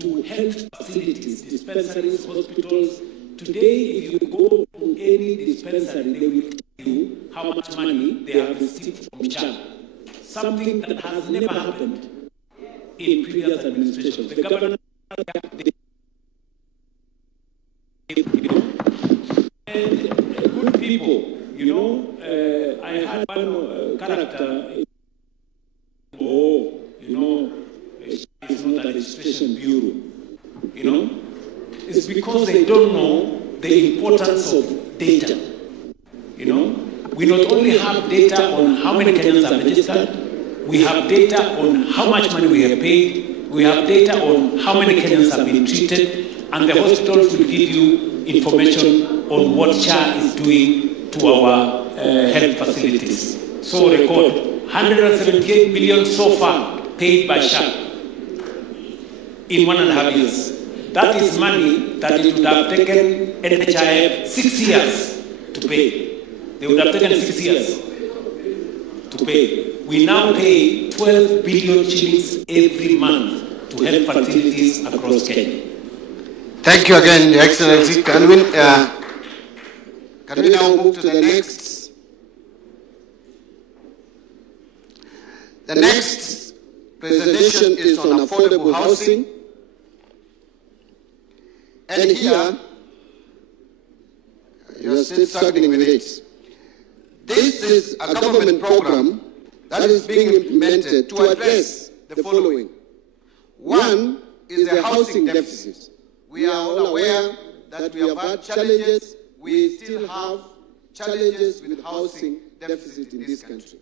to health facilities, dispensaries, hospitals. Today, if you go to any dispensary, they will tell you how much money they have received from CHA. Something that has never happened in previous administrations. The governor, and good people, I had one character, it's not a registration bureau, It's because they don't know the importance of data, We not only have data on how many Kenyans are registered, we have data on how much money we have paid, we have data on how many Kenyans have been treated, and the hospitals will give you information on what CHA is doing to our health facilities. So record, 178 billion so far paid by CHA in 1.5 years. That is money that it would have taken NHIF 6 years to pay. They would have taken 6 years to pay. We now pay 12 billion shillings every month to health facilities across Kenya. Thank you again, Your Excellency. Can we now move to the next? The next presentation is on affordable housing. And here, you are still struggling with it. This is a government program that is being implemented to address the following. One is the housing deficit. We are all aware that we have had challenges. We still have challenges with housing deficit in this country,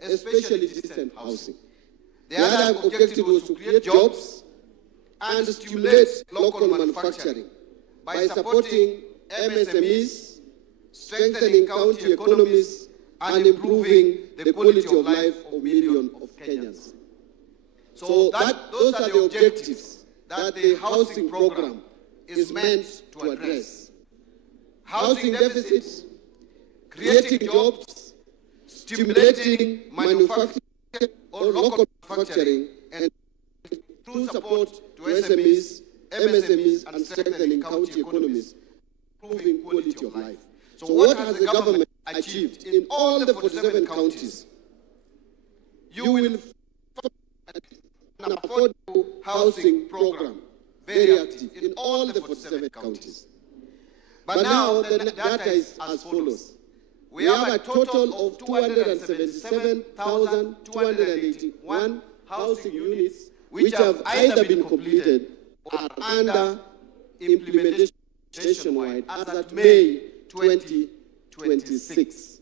especially decent housing. The other objective was to create jobs and stimulate local manufacturing by supporting MSMEs, strengthening county economies, and improving the quality of life of millions of Kenyans. So those are the objectives that the housing program is meant to address. Housing deficits, creating jobs, stimulating manufacturing or local manufacturing, and through support to SMEs, MSMEs, and strengthening county economies, improving quality of life. So what has the government achieved in all the 47 counties? You will find an affordable housing program, very active in all the 47 counties. But now the data is as follows. We have a total of 277,281 housing units which have either been completed or are under implementation nationwide as at May 2026.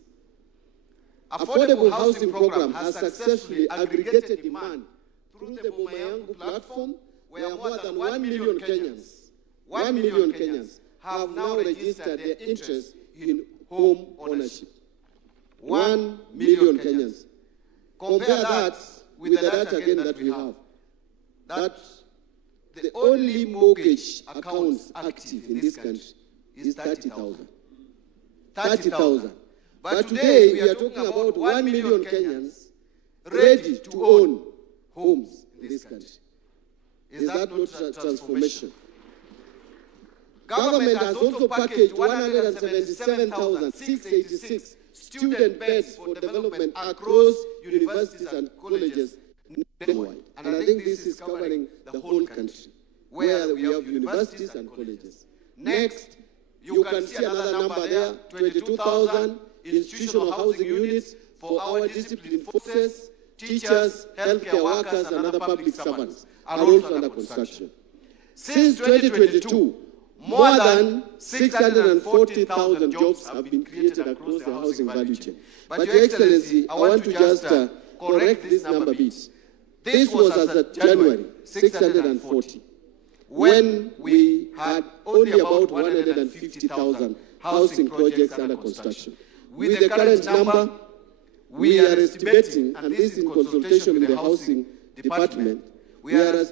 Affordable housing program has successfully aggregated demand through the Boma Yangu platform, where more than 1 million Kenyans have now registered their interest in home ownership. 1 million Kenyans. Compare that with the data again that we have, that the only mortgage accounts active in this country is 30,000. 30,000. But today we are talking about 1 million Kenyans ready to own homes in this country. Is that not transformation? Government has also packaged 177,686 student beds for development across universities and colleges nationwide. And I think this is covering the whole country, where we have universities and colleges. Next, you can see another number there, 22,000 institutional housing units for our disciplined forces, teachers, healthcare workers, and other public servants are also under construction. Since 2022, more than 640,000 jobs have been created across the housing value chain. But Your Excellency, I want to just correct this number bit. This was as of January, 640, when we had only about 150,000 housing projects under construction. With the current number, we are estimating, and this is in consultation with the housing department, we are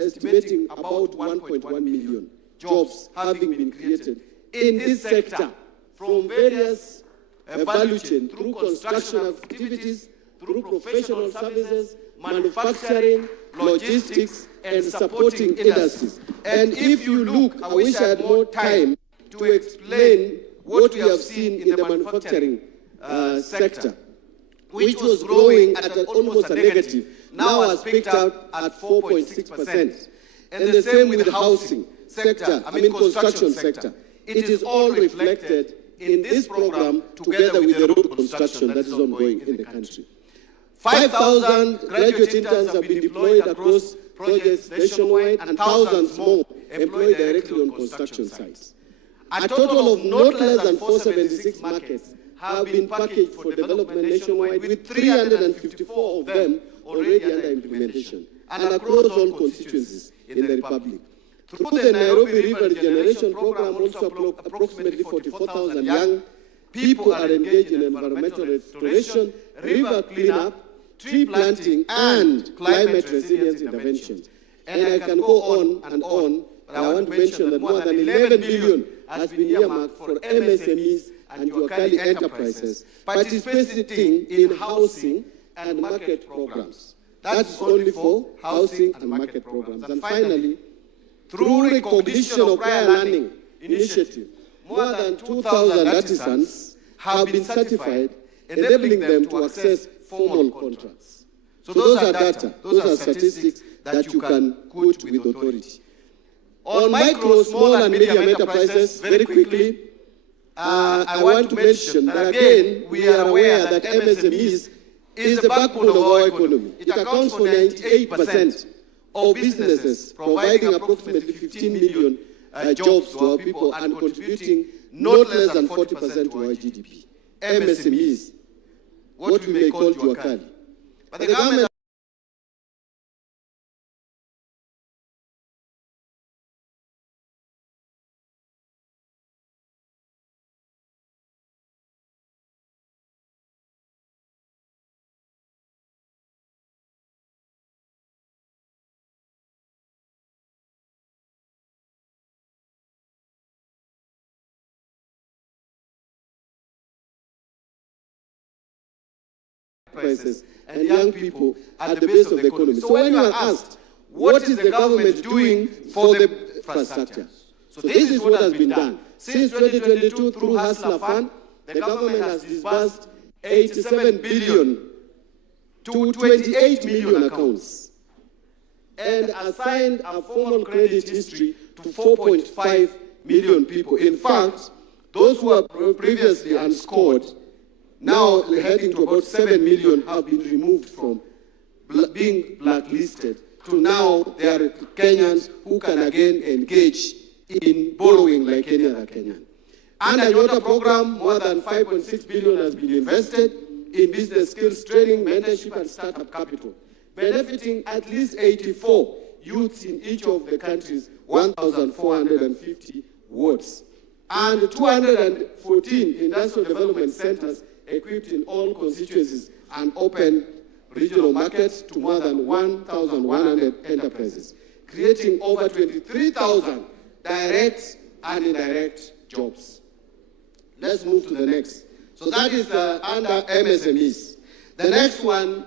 estimating about 1.1 million jobs having been created in this sector from various value chain, through construction activities, through professional services, manufacturing, logistics, and supporting industries. And if you look, I wish I had more time to explain what we have seen in the manufacturing sector, which was growing at almost a negative, now has picked up at 4.6%. And the same with the housing sector, construction sector. It is all reflected in this program together with the road construction that is ongoing in the country. 5,000 graduate interns have been deployed across projects nationwide and thousands more employed directly on construction sites. A total of not less than 476 markets have been packaged for development nationwide, with 354 of them already under implementation and across all constituencies in the Republic. Through the Nairobi River Regeneration Program, also approximately 44,000 young people are engaged in environmental restoration, river cleanup, tree planting, and climate resilience interventions. And I can go on and on, but I want to mention that more than 11 billion has been earmarked for MSMEs and Juakali enterprises participating in housing and market programs. That's only for housing and market programs. And finally, through recognition of prior learning initiative, more than 2,000 artisans have been certified, enabling them to access formal contracts. So those are data, those are statistics that you can quote with authority. On micro, small and medium enterprises, very quickly, I want to mention that again, we are aware that MSMEs is the backbone of our economy. It accounts for 98% of businesses, providing approximately 15 million jobs to our people and contributing not less than 40% to our GDP. MSMEs, what we may call Juakali. But the government and young people at the base of the economy. So when you are asked, what is the government doing for the infrastructure? So this is what has been done. Since 2022, through Hustler Fund, the government has disbursed 87 billion to 28 million accounts and assigned a formal credit history to 4.5 million people. In fact, those who were previously unscored, now heading to about 7 million, have been removed from being blacklisted to now they are Kenyans who can again engage in borrowing like any other Kenyan. Under the Nyota program, more than 5.6 billion has been invested in business skills training, mentorship, and startup capital, benefiting at least 84 youths in each of the country's 1,450 wards, and 214 industrial development centers equipped in all constituencies and open regional markets to more than 1,100 enterprises, creating over 23,000 direct and indirect jobs. Let's move to the next. So that is under MSMEs. The next one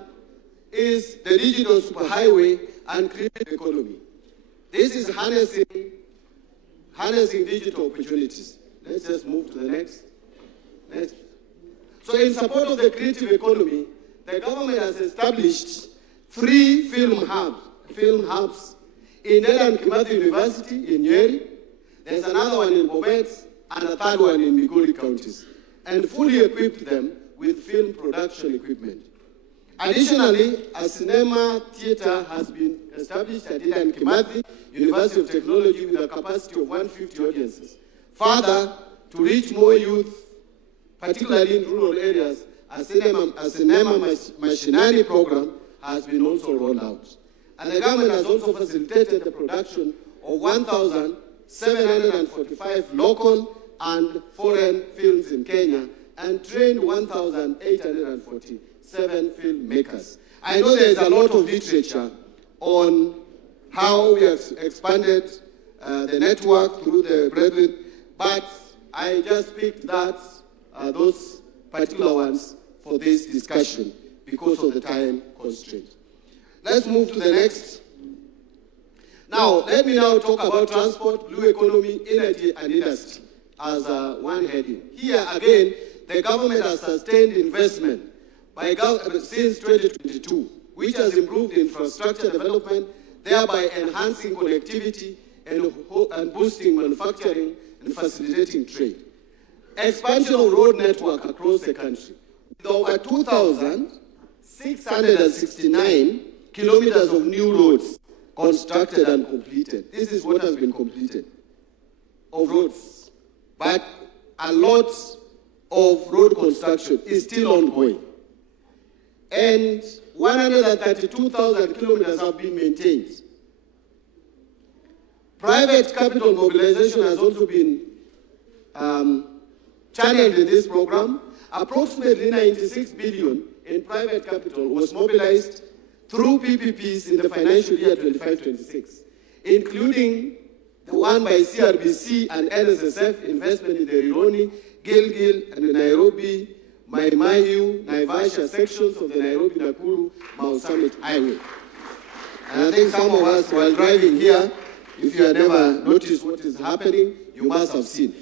is the digital superhighway and creative economy. This is harnessing digital opportunities. Let's just move to the next. So in support of the creative economy, the government has established 3 film hubs in Dedan Kimathi University in Nyeri. There's another one in Bomet and a third one in Migori counties, and fully equipped them with film production equipment. Additionally, a cinema theater has been established at Dedan Kimathi University of Technology with a capacity of 150 audiences. Further, to reach more youth, particularly in rural areas, a cinema machinery program has been also rolled out. And the government has also facilitated the production of 1,745 local and foreign films in Kenya and trained 1,847 filmmakers. I know there is a lot of literature on how we have expanded the network through the brethren, but I just picked those particular ones for this discussion because of the time constraint. Let's move to the next. Now, let me now talk about transport, blue economy, energy, and industry as one heading. Here again, the government has sustained investment since 2022, which has improved infrastructure development, thereby enhancing connectivity and boosting manufacturing and facilitating trade. Expansion of road network across the country. With over 2,669 kilometers of new roads constructed and completed. This is what has been completed of roads. But a lot of road construction is still ongoing. And 132,000 kilometers have been maintained. Private capital mobilization has also been channeled in this program. Approximately 96 billion in private capital was mobilized through PPPs in the financial year 25-26, including the one by CRBC and NSSF investment in the Rironi, Gilgil, and the Nairobi, Mai-Mahiu, Naivasha sections of the Nairobi-Nakuru Mount Summit Highway. And I think some of us, while driving here, if you have never noticed what is happening, you must have seen.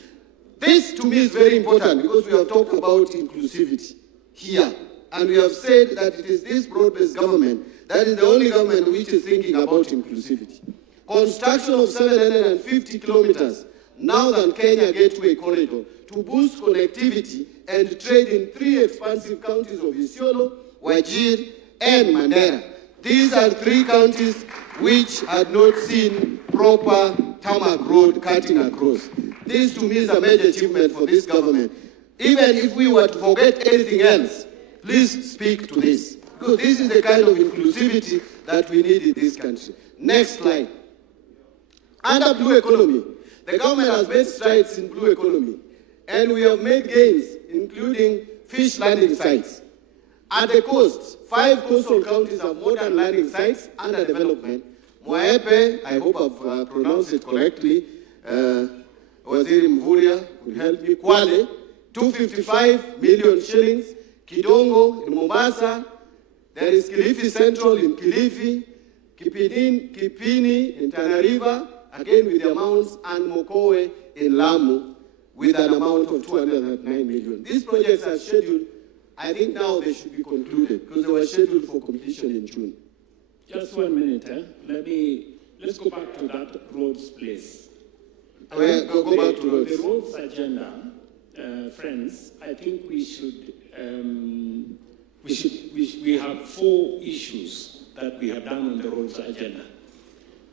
This, to me, is very important because we have talked about inclusivity here. And we have said that it is this broad-based government that is the only government which is thinking about inclusivity. Construction of 750 kilometers Northern Kenya Gateway Corridor to boost connectivity and trade in 3 expansive counties of Isiolo, Wajir, and Mandera. These are 3 counties which had not seen proper tarmac road cutting across. This, to me, is a major achievement for this government. Even if we were to forget anything else, please speak to this, because this is the kind of inclusivity that we need in this country. Next slide. Under blue economy, the government has made strides in blue economy, and we have made gains, including fish landing sites. At the coast, 5 coastal counties have modern landing sites under development. Moepe, I hope I've pronounced it correctly, Waziri Mvurya could help me. Kwale, 255 million shillings. Kidongo in Mombasa. There is Kilifi Central in Kilifi. Kipini in Tana River, again with the amounts, and Mokowe in Lamu with an amount of 209 million. These projects are scheduled. I think now they should be concluded because they were scheduled for completion in June. Just 1 minute. Let's go back to that roads place. Go back to roads. The roads agenda, friends. I think we have 4 issues that we have done on the roads agenda.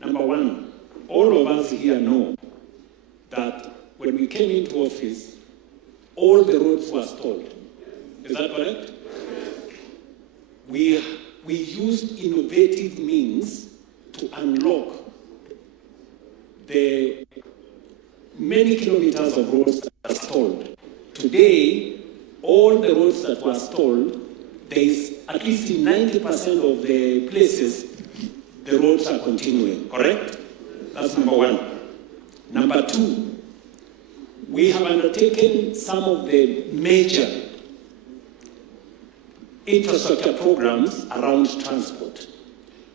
Number 1, all of us here know that when we came into office, all the roads were stalled. Is that correct? We used innovative means to unlock the many kilometers of roads that are stalled. Today, all the roads that were stalled, there is at least in 90% of the places, the roads are continuing, correct? That's number 1. Number 2, we have undertaken some of the major infrastructure programs around transport.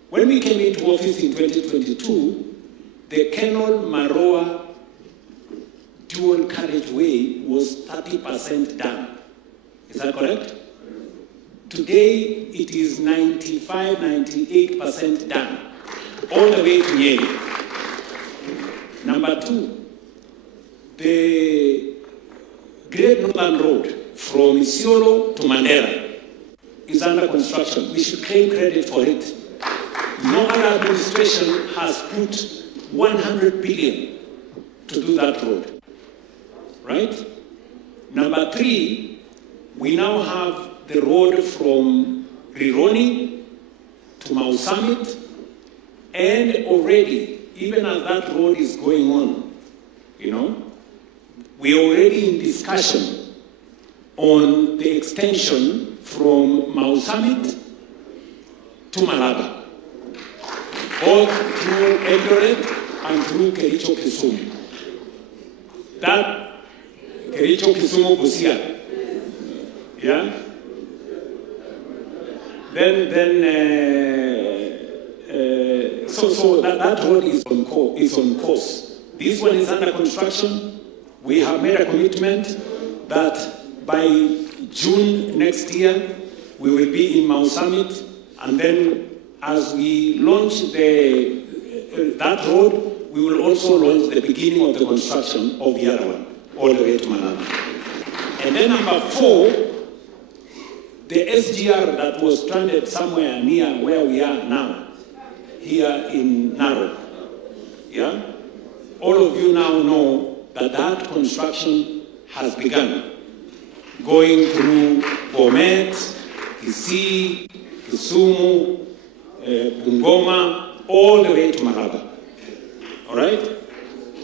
When we came into office in 2022, the Kenol-Maroa dual carriageway was 30% done. Is that correct? Today, it is 95, 98% done, all the way to Nyeri. Number 2, the Great Northern Road from Isiolo to Mandera is under construction. We should claim credit for it. No other administration has put 100 billion to do that road, right? Number 3, we now have the road from Rironi to Mount Summit, and already, even as that road is going on, we are already in discussion on the extension from Mount Summit to Malaba, both through Eldoret and through Kericho Kisumu. That Kericho Kisumu Busia, then So that road is on course. This one is under construction. We have made a commitment that by June next year, we will be in Mau Summit, and then as we launch that road, we will also launch the beginning of the construction of the other one, all the way to Malaba. And then number 4, the SGR that was stranded somewhere near where we are now, here in Narok. Yeah? All of you now know that construction has begun. Going through Bomet, Kisii, Kisumu, Bungoma, all the way to Malaba. All right?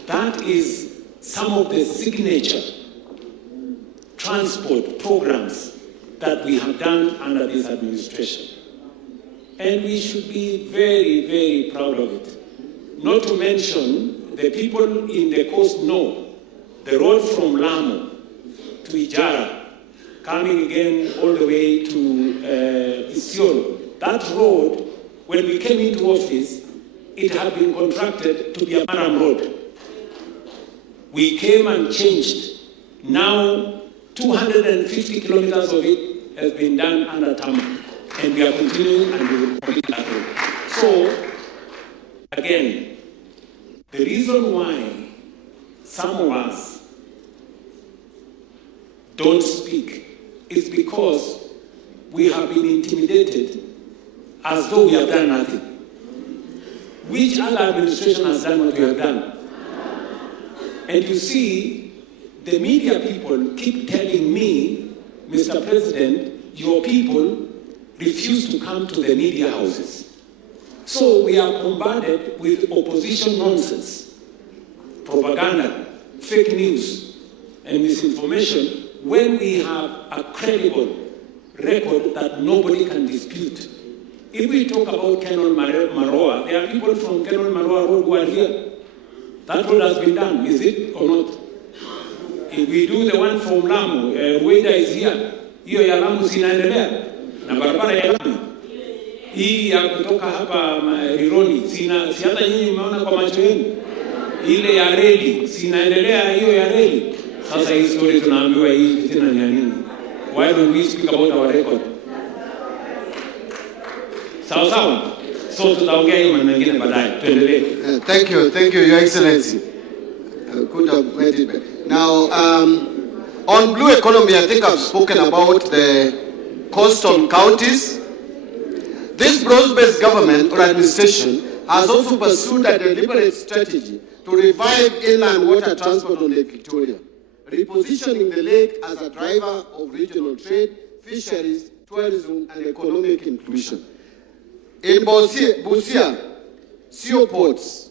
That is some of the signature transport programs that we have done under this administration. And we should be very, very proud of it. Not to mention, the people in the coast know the road from Lamu to Ijara, coming again all the way to Isiolo. That road, when we came into office, it had been contracted to be a Maram road. We came and changed. Now, 250 kilometers of it has been done under tarmac. And we are continuing and we will complete that road. So, again, the reason why some of us don't speak is because we have been intimidated as though we have done nothing. Which other administration has done what we have done? And you see, the media people keep telling me, Mr. President, your people refuse to come to the media houses. So we are bombarded with opposition nonsense, propaganda, fake news, and misinformation when we have a credible record that nobody can dispute. If we talk about Kenon Maroa, there are people from Kenon Maroa Road who are here. That road has been done, is it or not? If we do the one from Lamu, Rueda is here. Hiyo ya Lamu sinaendelea. Na barabara ya Lamu. Hii ya kutoka hapa Rironi, si hata nyinyi umeona kwa macho yenu. Ile ya reli, sinaendelea hiyo ya reli. Sasa hii story tunaambiwa hii tena ni nini? Why don't we speak about our record? Sawa. So tutaongea hiyo maneno mengine baadaye. Tuendelee. Thank you, Your Excellency. Could have made it better. Now, on blue economy, I think I've spoken about the coastal counties. This broad-based government or administration has also pursued a deliberate strategy to revive inland water transport on Lake Victoria, repositioning the lake as a driver of regional trade, fisheries, tourism, and economic inclusion. In Busia, CO ports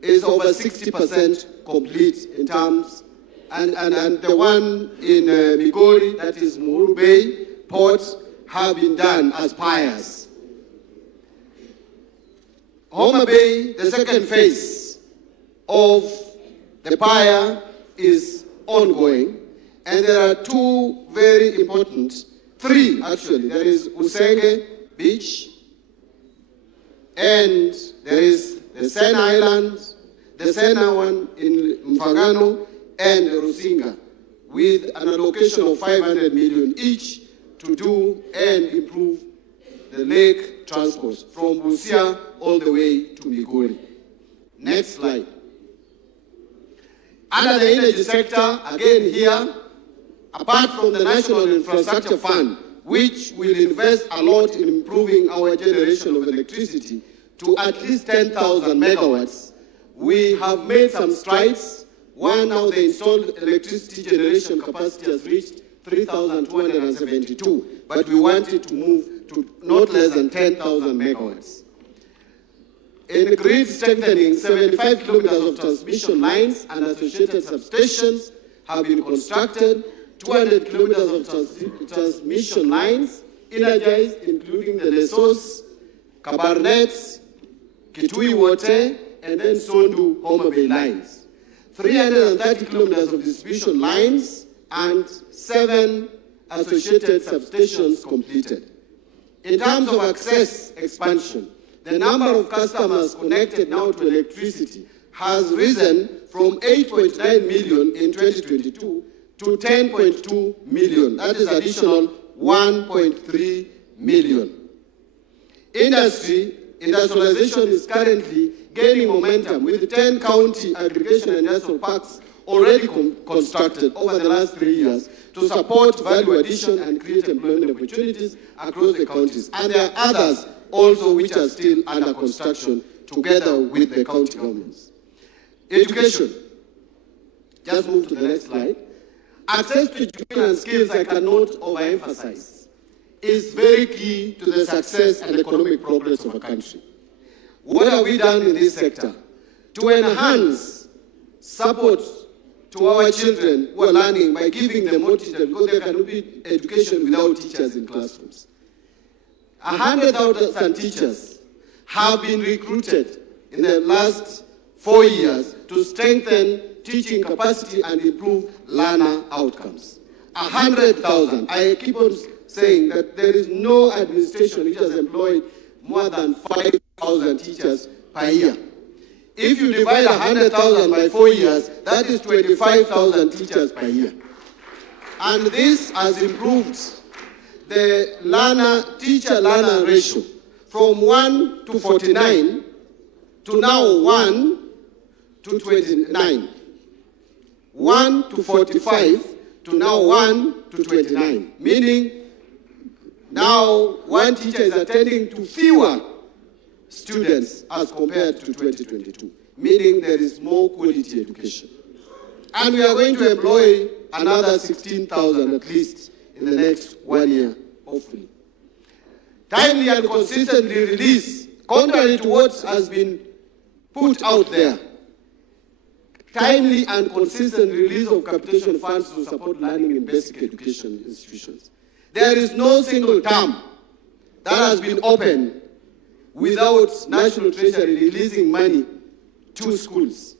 is over 60% complete in terms, and the one in Migori, that is Muru Bay ports, have been done as piers. Homa Bay, the second phase of the pier is ongoing, and there are three actually. There is Usenge Beach, and there is the Sena Islands, the Sena one in Mfangano, and Rusinga, with an allocation of 500 million each to do and improve the lake transport from Busia all the way to Migori. Next slide. Under the energy sector, again here, apart from the National Infrastructure Fund, which will invest a lot in improving our generation of electricity to at least 10,000 megawatts, we have made some strides. One, now the installed electricity generation capacity has reached 3,272, but we wanted to move to not less than 10,000 megawatts. In grid strengthening, 75 kilometers of transmission lines and associated substations have been constructed, 200 kilometers of transmission lines energized, including the Lesos, Kabarnet, Kitui Wote, and then Sondu Homa Bay lines. 330 kilometers of distribution lines and 7 associated substations completed. In terms of access expansion, the number of customers connected now to electricity has risen from 8.9 million in 2022 to 10.2 million. That is additional 1.3 million. Industrialization is currently gaining momentum with 10 county aggregation and industrial parks already constructed over the last 3 years to support value addition and create employment opportunities across the counties. And there are others also which are still under construction together with the county governments. Education. Just move to the next slide. Access to education and skills, I cannot overemphasize, is very key to the success and economic progress of a country. What have we done in this sector to enhance support to our children who are learning by giving them more teachers, because there cannot be education without teachers in classrooms? 100,000 teachers have been recruited in the last 4 years to strengthen teaching capacity and improve learner outcomes. 100,000. I keep on saying that there is no administration which has employed more than 5,000 teachers per year. If you divide 100,000 by 4 years, that is 25,000 teachers per year. And this has improved the teacher-learner ratio from 1 to 49 to now 1 to 29. 1 to 45 to now 1 to 29. Meaning now one teacher is attending to fewer students as compared to 2022. Meaning there is more quality education. And we are going to employ another 16,000 at least in the next 1 year, hopefully. Timely and consistently release, contrary to what has been put out there, timely and consistent release of capitation funds to support learning in basic education institutions. There is no single term that has been opened without National Treasury releasing money to schools.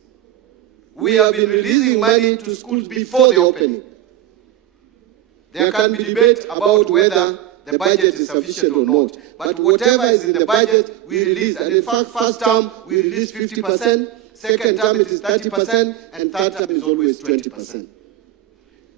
We have been releasing money to schools before the opening. There can be debate about whether the budget is sufficient or not, but whatever is in the budget, we release. And in fact, first term, we release 50%, second term it is 30%, and third term is always 20%.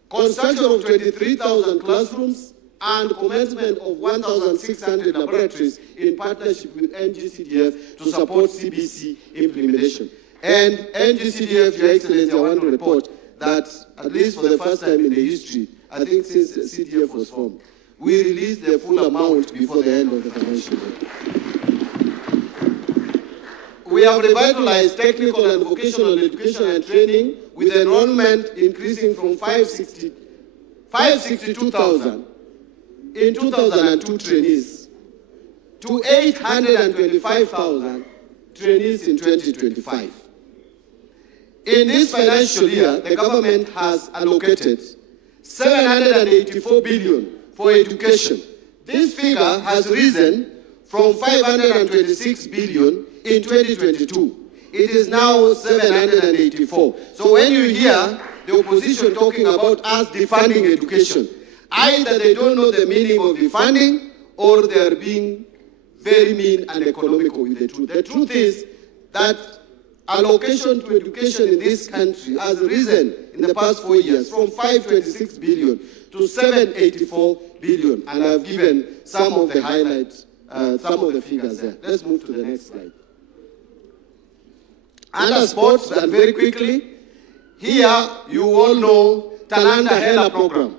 Construction of 23,000 classrooms and commencement of 1,600 laboratories in partnership with NGCDF to support CBC implementation. And NGCDF, Your Excellency, I want to report that at least for the first time in the history, I think since the CDF was formed, we released the full amount before the end of the financial year. We have revitalized technical and vocational education and training with enrollment increasing from 562,000 in 2002 trainees to 825,000 trainees in 2025. In this financial year, the government has allocated 784 billion for education. This figure has risen from 526 billion in 2022. It is now 784. So when you hear the opposition talking about us defunding education, either they don't know the meaning of defunding or they are being very mean and economical with the truth. The truth is that allocation to education in this country has risen in the past 4 years from 526 billion to 784 billion. And I've given some of the highlights, some of the figures there. Let's move to the next slide. Under sports, and very quickly, here you all know Talanta Hela program,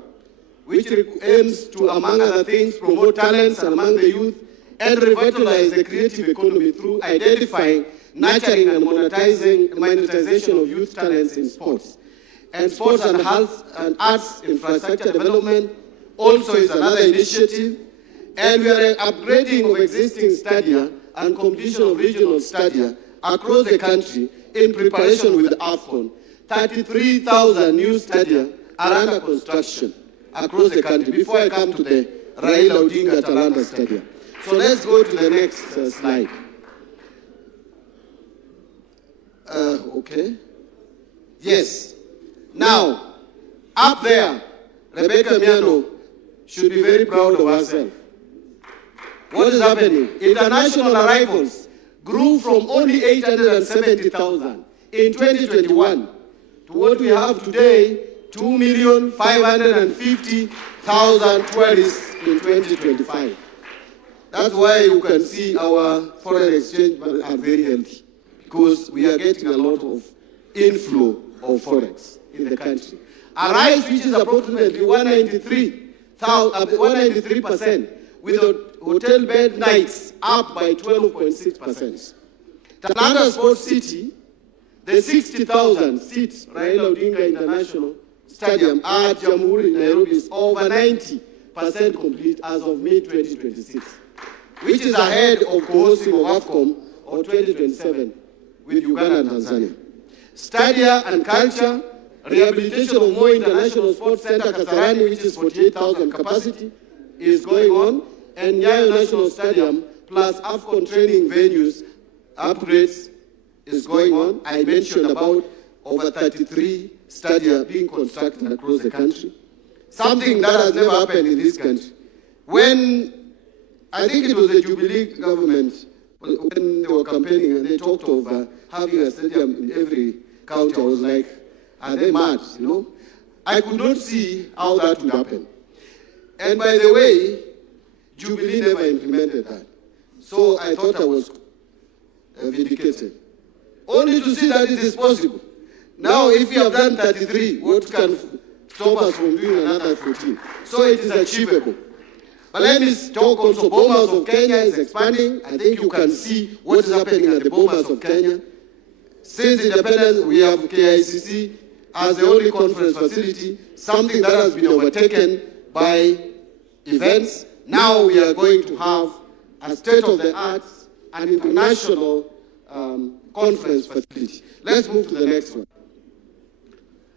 which aims to, among other things, promote talents among the youth and revitalize the creative economy through identifying, nurturing and monetization of youth talents in sports. And sports and health and arts infrastructure development also is another initiative. And we are upgrading of existing stadia and completion of regional stadia across the country in preparation with AFCON. 33,000 new stadia are under construction across the country before I come to the Raila Odinga Talanta Stadium. So let's go to the next slide. Okay. Yes. Now, up there, Rebecca Miano should be very proud of herself. what is happening? International arrivals grew from only 870,000 in 2021 to what we have today, 2,550,000 tourists in 2025. That's why you can see our foreign exchange are very healthy, because we are getting a lot of inflow of forex in the country. Our rise, which is approximately 193%, with hotel bed nights up by 12.6%. Talanta Sports City, the 60,000 seats Raila Odinga International Stadium at Jamhuri, Nairobi, is over 90% complete as of May 2026, which is ahead of co-hosting of AFCON or 2027 with Uganda and Tanzania. Stadia and culture, rehabilitation of Moi International Sports Center Kasarani, which is 48,000 capacity, is going on, and Nyayo National Stadium plus AFCON training venues upgrades is going on. I mentioned about over 33 stadia being constructed across the country, something that has never happened in this country. When, I think it was the Jubilee government, when they were campaigning and they talked of having a stadium in every county, I was like, are they mad, you know? I could not see how that would happen. And by the way, Jubilee never implemented that. So I thought I was vindicated. Only to see that it is possible. Now, if you have done 33, what can stop us from doing another 14? So it is achievable. But let me talk also, Bomas of Kenya is expanding. I think you can see what is happening at the Bomas of Kenya. Since independence, we have KICC as the only conference facility, something that has been overtaken by events. Now we are going to have a state-of-the-art and international conference facility. Let's move to the next one.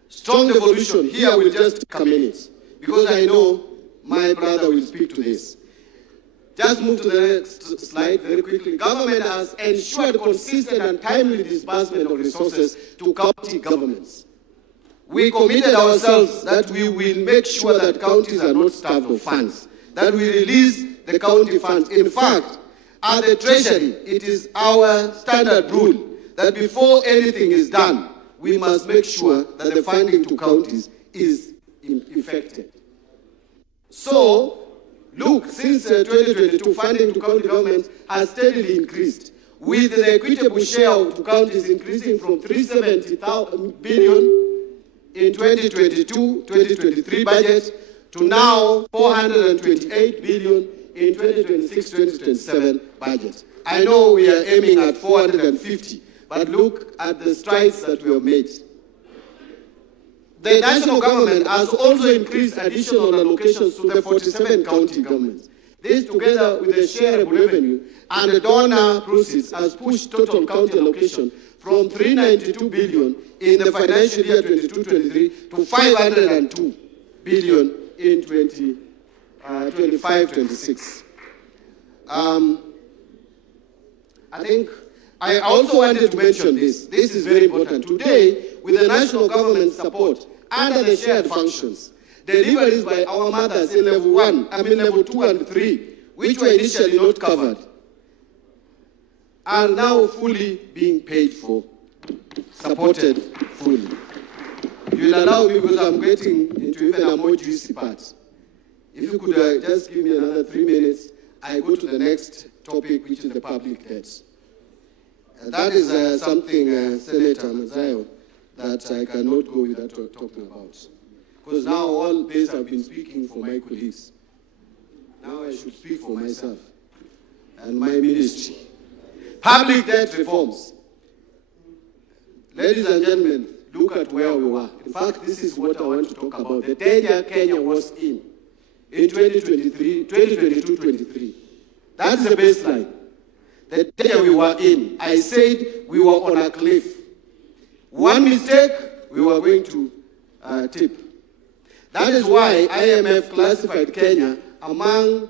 Strong devolution. Here will just take a minute, because I know my brother will speak to this. Just move to the next slide very quickly. Government has ensured consistent and timely disbursement of resources to county governments. We committed ourselves that we will make sure that counties are not starved of funds, that we release the county funds. In fact, at the Treasury, it is our standard rule that before anything is done, we must make sure that the funding to counties is effected. So, look, since 2022, funding to county governments has steadily increased, with the equitable share to counties increasing from 370 billion in 2022-2023 budget to now 428 billion in 2026-2027 budget. I know we are aiming at 450, but look at the strides that we have made. The national government has also increased additional allocations to the 47 county governments. This, together with the shareable revenue and the donor proceeds, has pushed total county allocation from 392 billion in the financial year 22-23 to 502 billion in 25-26. I think I also wanted to mention this. This is very important. Today, with the national government support under the shared functions, deliveries by our mothers in level 2 and 3, which were initially not covered, are now fully being paid for, supported fully. You'll allow me, because I'm getting into even a more juicy part. If you could just give me another 3 minutes, I go to the next topic, which is the public debts. That is something, Senator Mazayo, that I cannot go without talking about. Because now all this I've been speaking for my colleagues. Now I should speak for myself and my ministry. Public debt reforms. Ladies and gentlemen, look at where we were. In fact, this is what I want to talk about. The danger Kenya was in 2022-23. That's the baseline. The danger we were in. I said we were on a cliff. One mistake, we were going to tip. That is why IMF classified Kenya among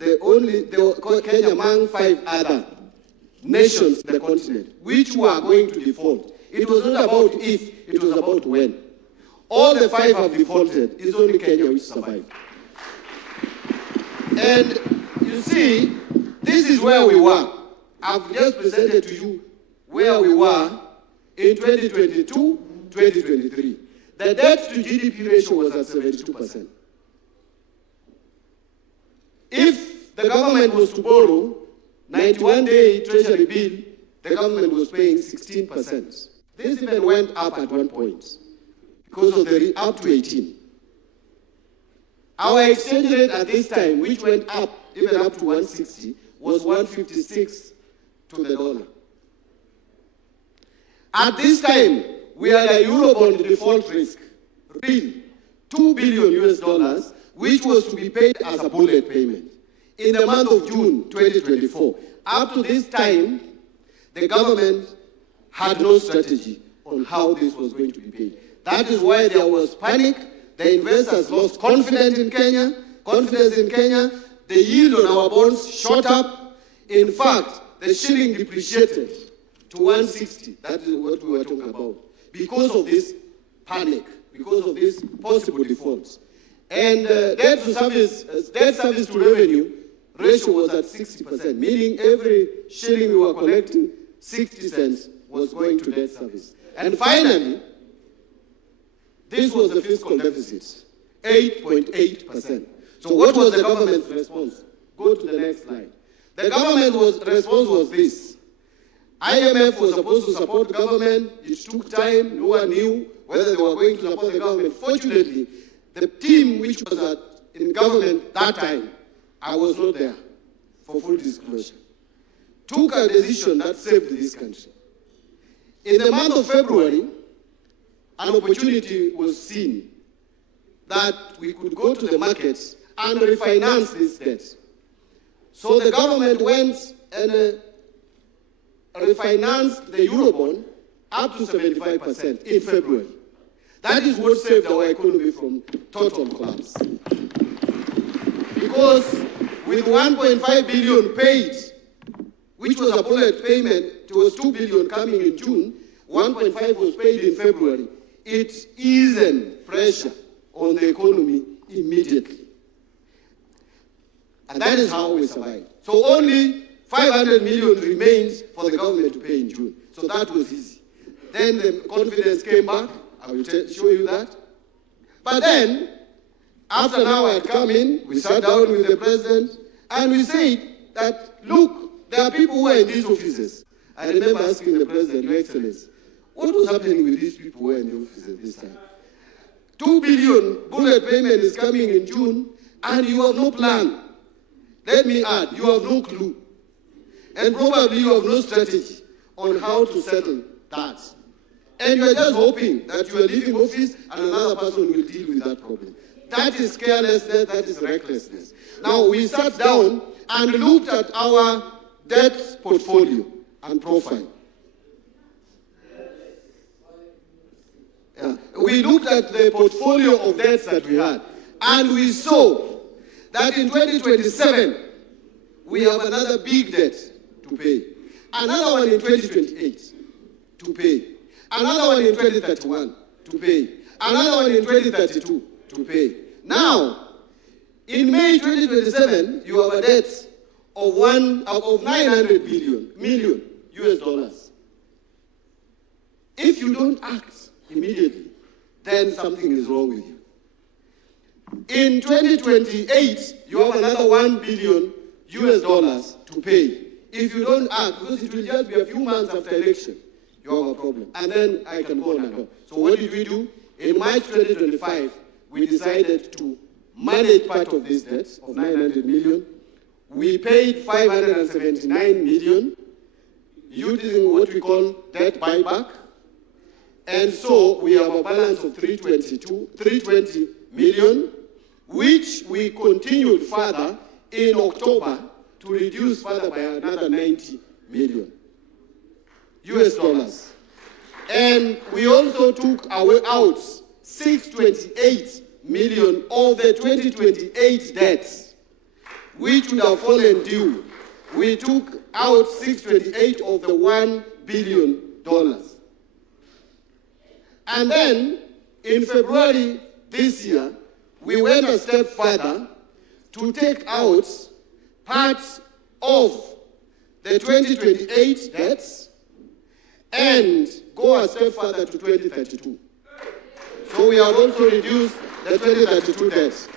among 5 other nations in the continent, which were going to default. It was not about if, it was about when. All the 5 have defaulted. It's only Kenya which survived. And you see, This is where we were. I've just presented to you where we were in 2022, 2023. The debt to GDP ratio was at 72%. If the government was to borrow 91-day treasury bill, the government was paying 16%. This even went up at one point because of the up to 18. Our exchange rate at this time, which went up even up to 160, was 156 to the dollar. At this time, we had a Eurobond default risk, real, $2 billion, which was to be paid as a bullet payment in the month of June 2024. Up to this time, the government had no strategy on how this was going to be paid. That is why there was panic. The investors lost confidence in Kenya. The yield on our bonds shot up. In fact, the shilling depreciated to 160. That is what we were talking about. Because of this panic, because of these possible defaults. And debt service to revenue ratio was at 60%, meaning every shilling we were collecting, 60 cents was going to debt service. And finally, this was the fiscal deficit, 8.8%. So what was the government's response? Go to the next slide. The government's response was this. IMF was supposed to support the government. It took time. No one knew whether they were going to support the government. Fortunately, the team which was in government that time, I was not there, for full disclosure, took a decision that saved this country. In the month of February, an opportunity was seen that we could go to the markets and refinance this debt. So the government went and refinanced the Eurobond up to 75% in February. That is what saved our economy from total collapse. Because with 1.5 billion paid, which was a bullet payment, it was 2 billion coming in June, 1.5 was paid in February. It eased pressure on the economy immediately. And that is how we survived. So only 500 million remained for the government to pay in June. So that was easy. Then the confidence came back. I will show you that. But then, after now I had come in, we sat down with the president, and we said that, look, there are people who are in these offices. I remember asking the president, Your Excellency, what was happening with these people who are in the offices this time? 2 billion bullet payment is coming in June, and you have no plan. Let me add, you have no clue. And probably you have no strategy on how to settle that. And you are just hoping that you are leaving office and another person will deal with that problem. That is carelessness, that is recklessness. Now, we sat down and looked at our debt portfolio and profile. We looked at the portfolio of debts that we had, and we saw that in 2027, we have another big debt to pay. Another one in 2028 to pay. Another one in 2031 to pay. Another one in 2032 to pay. Now, in May 2027, you have a debt of 900 million US dollars. If you don't act immediately, then something is wrong with you. In 2028, you have another 1 billion US dollars to pay. If you don't act, because it will just be a few months after election, you have a problem. And then I can go on and on. So what did we do? In March 2025, we decided to manage part of this debt of 900 million. We paid 579 million using what we call debt buyback. And so we have a balance of 320 million, which we continued further in October to reduce further by another 90 million US dollars. And we also took out 628 million of the 2028 debts, which would have fallen due. We took out 628 of the $1 billion. And then, in February this year, we went a step further to take out parts of the 2028 debts and go a step further to 2032. So we have also reduced the 2032 debts.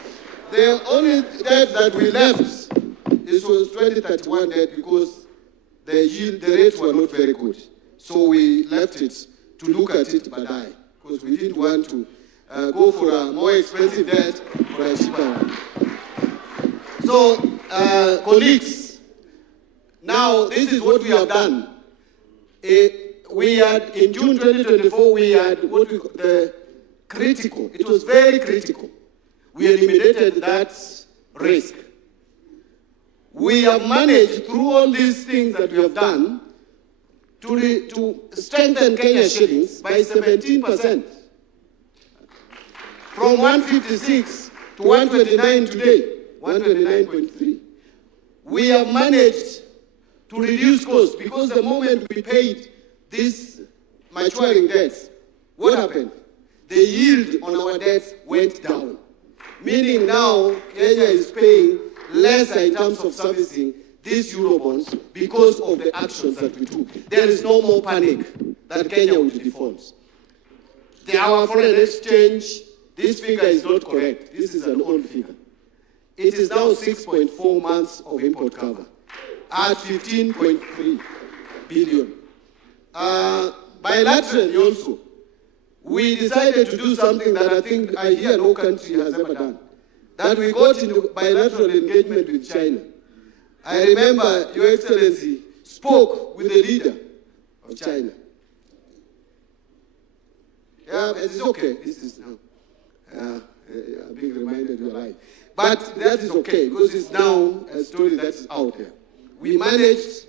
The only debt that we left was 2031 debt because the rates were not very good. So we left it to look at it badai because we didn't want to go for a more expensive debt for a cheaper one. So, colleagues, now this is what we have done. We had, in June 2024, we had what we call the critical. It was very critical. We eliminated that risk. We have managed, through all these things that we have done, to strengthen Kenya shillings by 17%. From 156 to 129 today, 129.3. We have managed to reduce costs because the moment we paid these maturing debts, what happened? The yield on our debts went down. Meaning now Kenya is paying less in terms of servicing these Eurobonds because of the actions that we took. There is no more panic that Kenya will default. Our foreign exchange, this figure is not correct. This is an old figure. It is now 6.4 months of import cover at 15.3 billion. Bilaterally also, we decided to do something that I hear no country has ever done. That we got into bilateral engagement with China. I remember Your Excellency spoke with the leader of China. Yeah, it's okay. This is now. I'm being reminded you're alive. But that is okay because it's now a story that is out there. We managed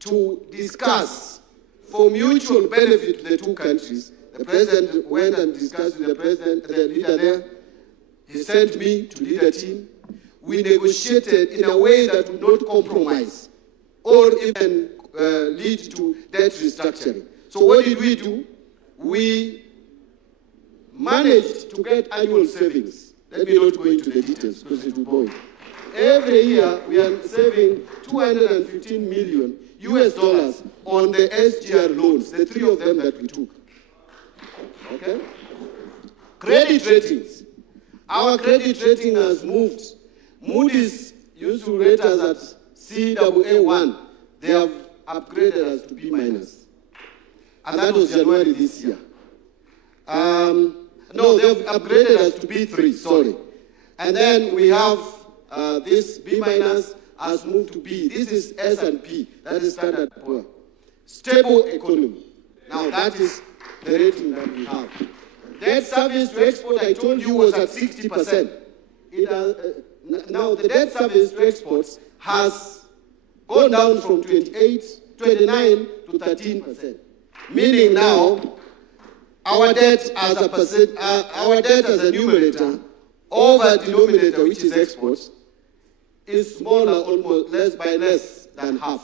to discuss for mutual benefit to the two countries. The president went and discussed with the leader there. He sent me to lead a team. We negotiated in a way that would not compromise or even lead to debt restructuring. So what did we do? We managed to get annual savings. Let me not go into the details because it will bore you. Every year we are saving $215 million on the SGR loans, the three of them that we took. Okay? Credit ratings. Our credit rating has moved. Moody's used to rate us at CAA1. They have upgraded us to B-. And that was January this year. No, they have upgraded us to B3, sorry. And then we have this B- has moved to B. This is S&P, that is Standard & Poor's. Stable economy. Now that is the rating that we have. Debt service to export, I told you, was at 60%. Now the debt service to exports has gone down from 29 to 13%. Meaning now, our debt as a numerator over denominator, which is exports, is smaller, almost less than half.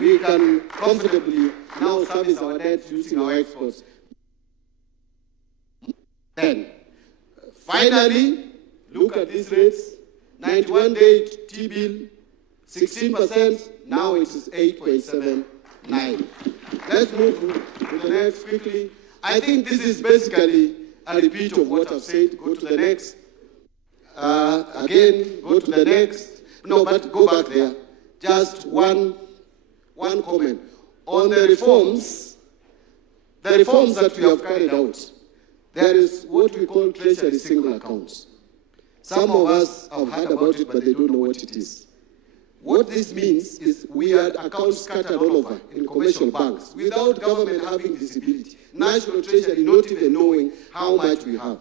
We can comfortably now service our debt using our exports. Then, finally, look at these rates. 91-day T-bill, 16%. Now it is 8.79. Let's move to the next quickly. I think this is basically a repeat of what I've said. Go to the next. Again, go to the next. No, but go back there. Just one comment. On the reforms that we have carried out, there is what we call treasury single accounts. Some of us have heard about it, but they don't know what it is. What this means is we had accounts scattered all over in commercial banks without government having visibility. National Treasury not even knowing how much we have.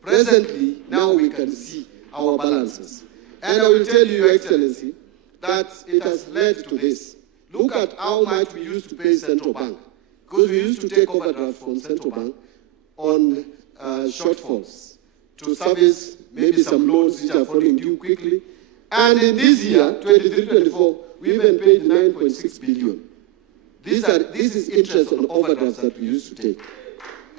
Presently, now we can see our balances. And I will tell you, Your Excellency, that it has led to this. Look at how much we used to pay central bank. Because we used to take overdraft from central bank on shortfalls to service maybe some loans which are falling due quickly. And in this year, 23-24, we even paid 9.6 billion. This is interest on overdrafts that we used to take.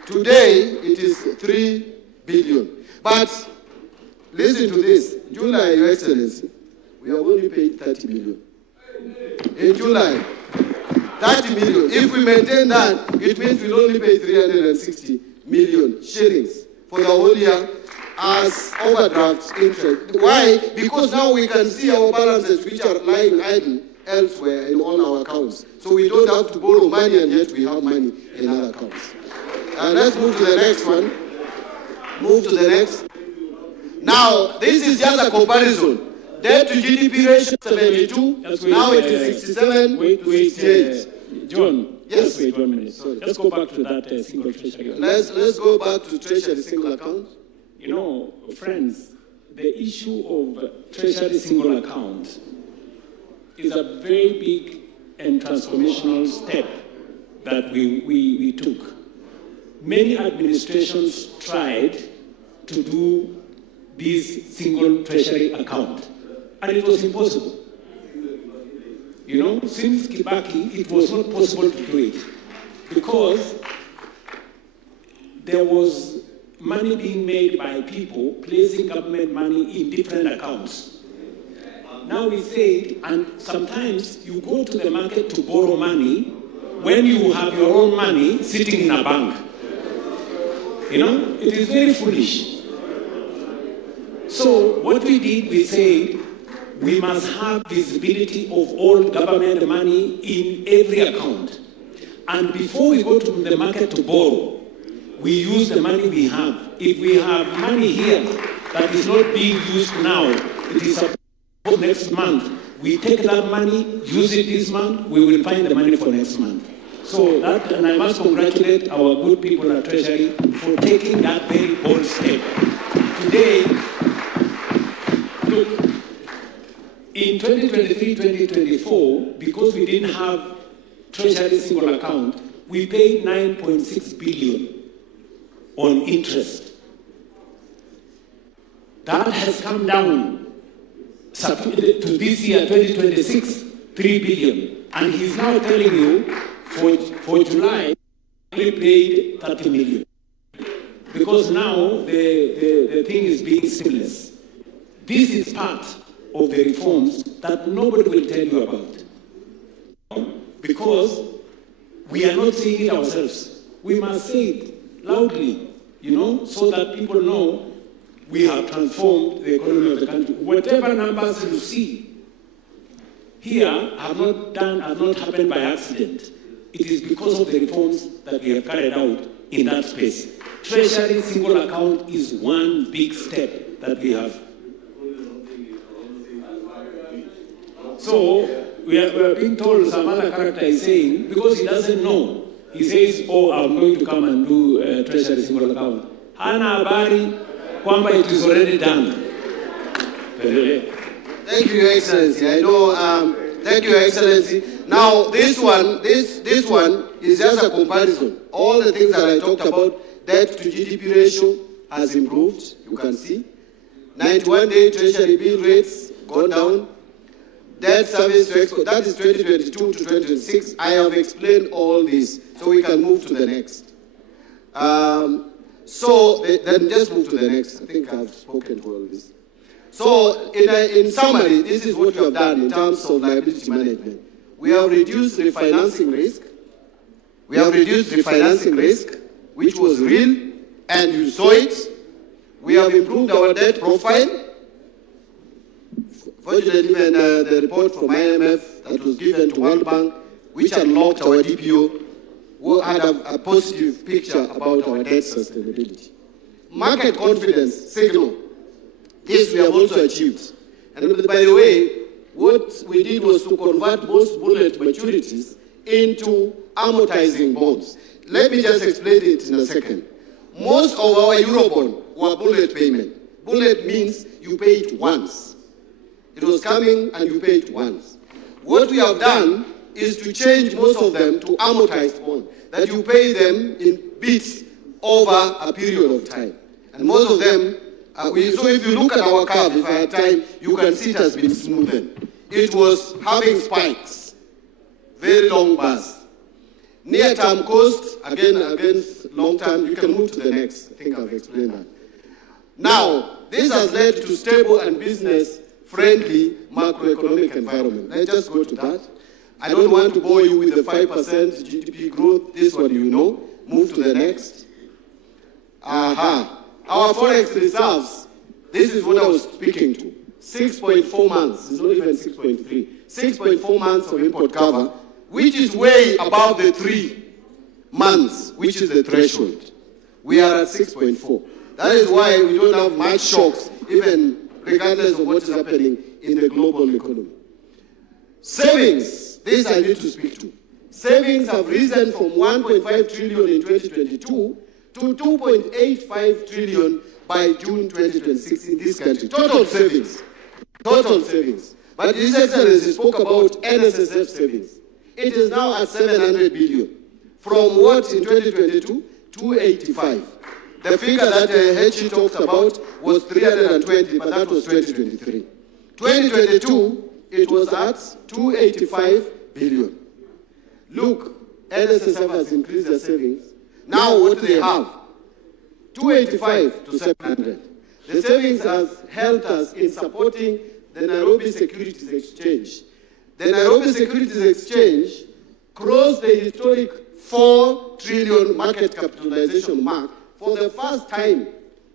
Today, it is 3 billion. But listen to this. July, Your Excellency, we have only paid 30 million. In July, 30 million. If we maintain that, it means we'll only pay 360 million shillings for the whole year as overdraft interest. Why? Because now we can see our balances which are lying idle elsewhere in all our accounts. So we don't have to borrow money, and yet we have money in other accounts. Let's move to the next one. Move to the next. Now, this is just a comparison. Debt to GDP ratio 72. Now it is 67. Wait, 68. John. Yes. Wait 1 minute. Sorry. Let's go back to that single treasury account. Let's go back to treasury single account. You know, friends, the issue of treasury single account is a very big and transformational step that we took. Many administrations tried to do this single treasury account, and it was impossible. You know, since Kibaki, it was not possible to do it because there was money being made by people placing government money in different accounts. Now we say, and sometimes you go to the market to borrow money when you have your own money sitting in a bank. You know, it is very foolish. So what we did, we said, we must have visibility of all government money in every account. And before we go to the market to borrow, we use the money we have. If we have money here that is not being used now, it is for next month. We take that money, use it this month, we will find the money for next month. So that, and I must congratulate our good people at Treasury for taking that very bold step. Today, look, in 2023-2024, because we didn't have Treasury single account, we paid 9.6 billion on interest. That has come down to this year, 2026, 3 billion. And he's now telling you, for July, we paid 30 million. Because now the thing is being seamless. This is part of the reforms that nobody will tell you about. Because we are not seeing it ourselves. We must say it loudly, you know, so that people know we have transformed the economy of the country. Whatever numbers you see here have not happened by accident. It is because of the reforms that we have carried out in that space. Treasury single account is one big step that we have. So we are being told some other character is saying, because he doesn't know, he says, oh, I'm going to come and do treasury single account. Hana habari kwamba it is already done. Thank you, Your Excellency. I know, thank you, Your Excellency. Now, this one is just a comparison. All the things that I talked about, debt to GDP ratio has improved, you can see. 91-day treasury bill rates gone down. Debt service to export, that is 2022 to 2026. I have explained all this, so we can move to the next. Then just move to the next. I think I've spoken to all this. So, in summary, this is what we have done in terms of liability management. We have reduced refinancing risk. We have reduced refinancing risk, which was real, and you saw it. We have improved our debt profile. Fortunately, even the report from IMF that was given to World Bank, which unlocked our DPO, had a positive picture about our debt sustainability. Market confidence signal. This we have also achieved. And by the way, what we did was to convert most bullet maturities into amortizing bonds. Let me just explain it in a second. Most of our Eurobond were bullet payment. Bullet means you pay it once. It was coming and you pay it once. What we have done is to change most of them to amortized bonds, that you pay them in bits over a period of time. And most of them, so if you look at our curve, if I had time, you can see it has been smoothened. It was having spikes, very long bars. Near-term cost, again against long-term, you can move to the next. I think I've explained that. Now, this has led to stable and business friendly macroeconomic environment. Let's just go to that. I don't want to bore you with the 5% GDP growth. This one you know. Move to the next. Our forex reserves, this is what I was speaking to. 6.4 months, it's not even 6.3. 6.4 months of import cover, which is way above the 3 months, which is the threshold. We are at 6.4. That is why we don't have much shocks, even regardless of what is happening in the global economy. Savings, this I need to speak to. Savings have risen from 1.5 trillion in 2022 to 2.85 trillion by June 2026 in this country. Total savings. Total savings. But His Excellency spoke about NSSF savings. It is now at 700 billion. From what in 2022? 285. The figure that HE talks about was 320, but that was 2023. 2022, it was at 285 billion. Look, NSSF has increased their savings. Now what do they have? 285 to 700. The savings has helped us in supporting the Nairobi Securities Exchange. The Nairobi Securities Exchange crossed the historic 4 trillion market capitalization mark for the first time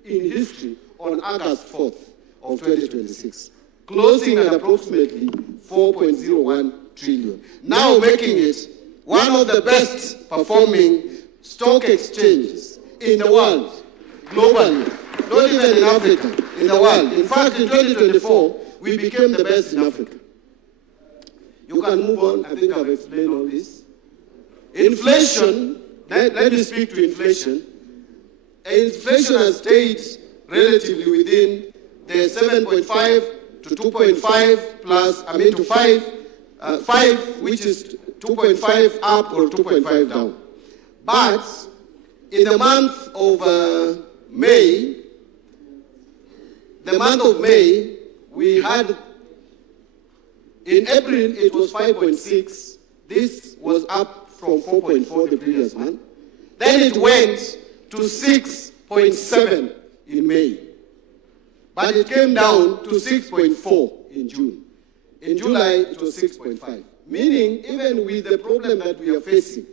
in history on August 4th of 2026, closing at approximately 4.01 trillion, now making it one of the best performing stock exchanges in the world, globally, not even in Africa, in the world. In fact, in 2024, we became the best in Africa. You can move on. I think I've explained all this. Inflation, let me speak to inflation. Inflation has stayed relatively within the 7.5 to 2.5 plus, to 5, which is 2.5 up or 2.5 down. But in the month of May, we had, in April it was 5.6. This was up from 4.4 the previous month. Then it went to 6.7 in May. But it came down to 6.4 in June. In July, it was 6.5. Meaning, even with the problem that we are facing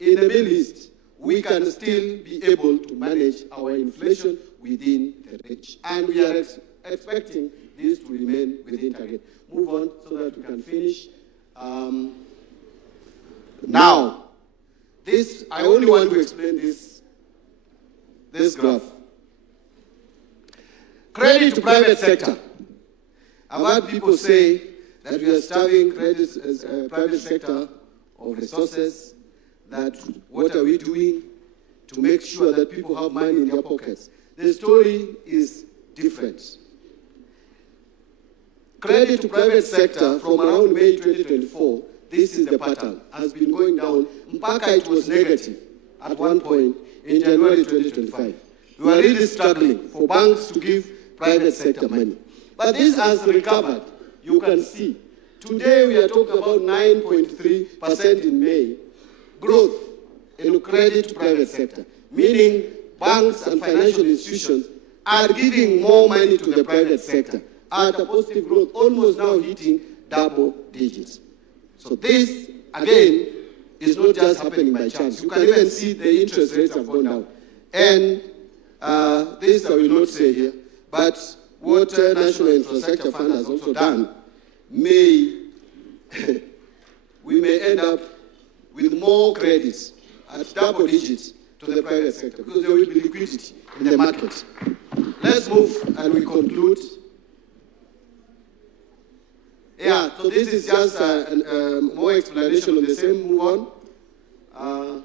in the Middle East, we can still be able to manage our inflation within the range. And we are expecting this to remain within target. Move on so that we can finish. Now, this, I only want to explain this graph. Credit to private sector. I've heard people say that we are starving private sector of resources, that what are we doing to make sure that people have money in their pockets. The story is different. Credit to private sector from around May 2024, this is the pattern, has been going down. Mpaka it was negative at one point in January 2025. We were really struggling for banks to give private sector money. But this has recovered. You can see. Today we are talking about 9.3% in May growth in credit to private sector, meaning banks and financial institutions are giving more money to the private sector at a positive growth, almost now hitting double digits. So this, again, is not just happening by chance. You can even see the interest rates have gone down. And this I will not say here, but what National Infrastructure Fund has also done, we may end up with more credits at double digits to the private sector because there will be liquidity in the market. Let's move and we conclude. Yeah, so this is just more explanation on the same. Move on.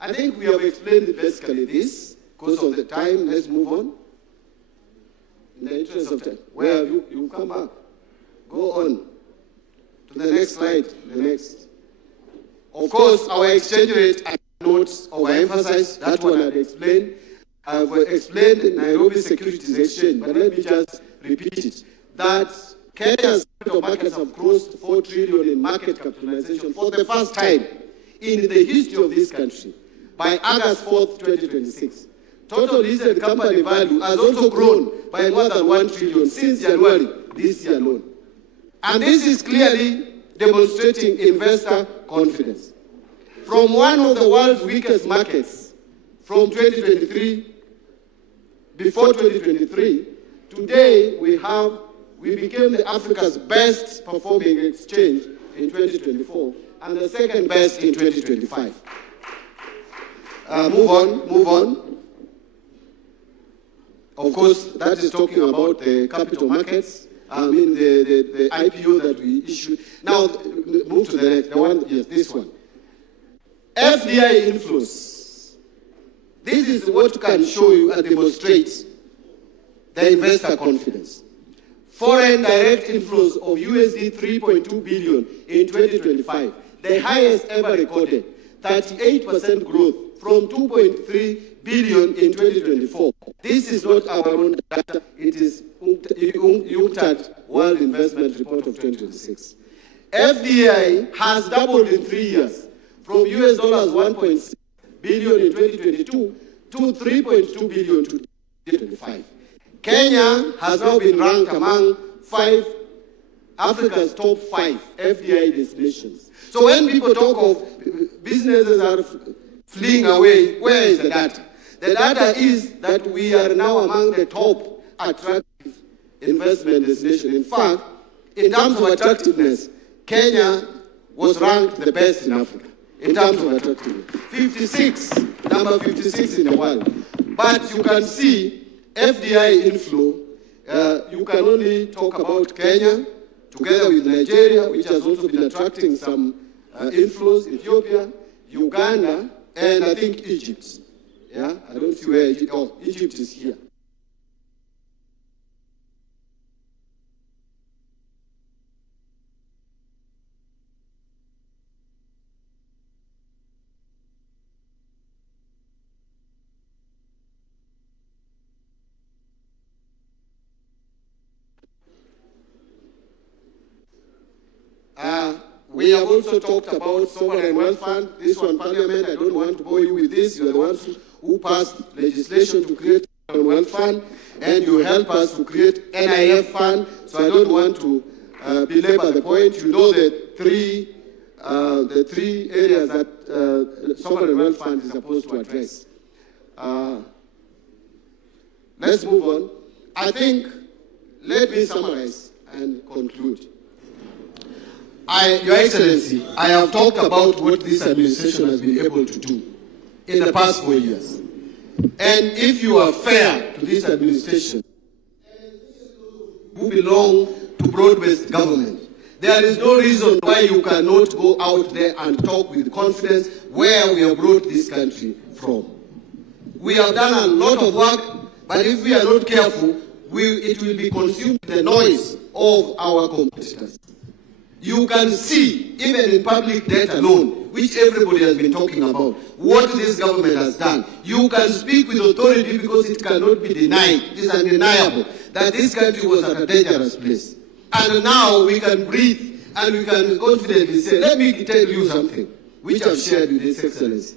I think we have explained basically this because of the time. Let's move on. In the interest of time, where have you come back? Go on to the next slide. The next. Of course, our exchange rate, I not overemphasize that one. I've explained. I've explained Nairobi Securities Exchange, but let me just repeat it. That Kenya's capital markets have crossed 4 trillion in market capitalization for the first time in the history of this country by August 4th, 2026. Total listed company value has also grown by more than 1 trillion since January this year alone. And this is clearly demonstrating investor confidence. From one of the world's weakest markets from 2023, before 2023, today we became Africa's best performing exchange in 2024 and the second best in 2025. Move on. Of course, that is talking about the capital markets. The IPO that we issued. Now, move to the next, yes, this one. FDI inflows. This is what can show you and demonstrate the investor confidence. Foreign direct inflows of USD 3.2 billion in 2025, the highest ever recorded, 38% growth from 2.3 billion in 2024. This is not our own data, it is UNCTAD World Investment Report of 2026. FDI has doubled in 3 years, from US dollars 1.6 billion in 2022 to 3.2 billion to 2025. Kenya has now been ranked among Africa's top 5 FDI destinations. So when people talk of businesses are fleeing away, where is the data? The data is that we are now among the top attractive investment destinations. In fact, in terms of attractiveness, Kenya was ranked the best in Africa. In terms of attractiveness, number 56 in the world. But you can see FDI inflow, you can only talk about Kenya, together with Nigeria, which has also been attracting some inflows, Ethiopia, Uganda, and I think Egypt. Yeah, I don't see where Egypt, Egypt is here. We have also talked about sovereign wealth fund. This one, Parliament, I don't want to bore you with this. You are the ones who passed legislation to create a sovereign wealth fund, and you help us to create NIF fund. So I don't want to belabor the point. You know the three areas that sovereign wealth fund is supposed to address. Let's move on. I think, let me summarize and conclude. Your Excellency, I have talked about what this administration has been able to do in the past 4 years. And if you are fair to this administration, who belong to broad-based government, there is no reason why you cannot go out there and talk with confidence where we have brought this country from. We have done a lot of work, but if we are not careful, it will be consumed with the noise of our competitors. You can see, even in public debt alone, which everybody has been talking about, what this government has done. You can speak with authority because it cannot be denied. It is undeniable that this country was at a dangerous place. And now we can breathe and we can confidently say, let me tell you something, which I've shared with His Excellency.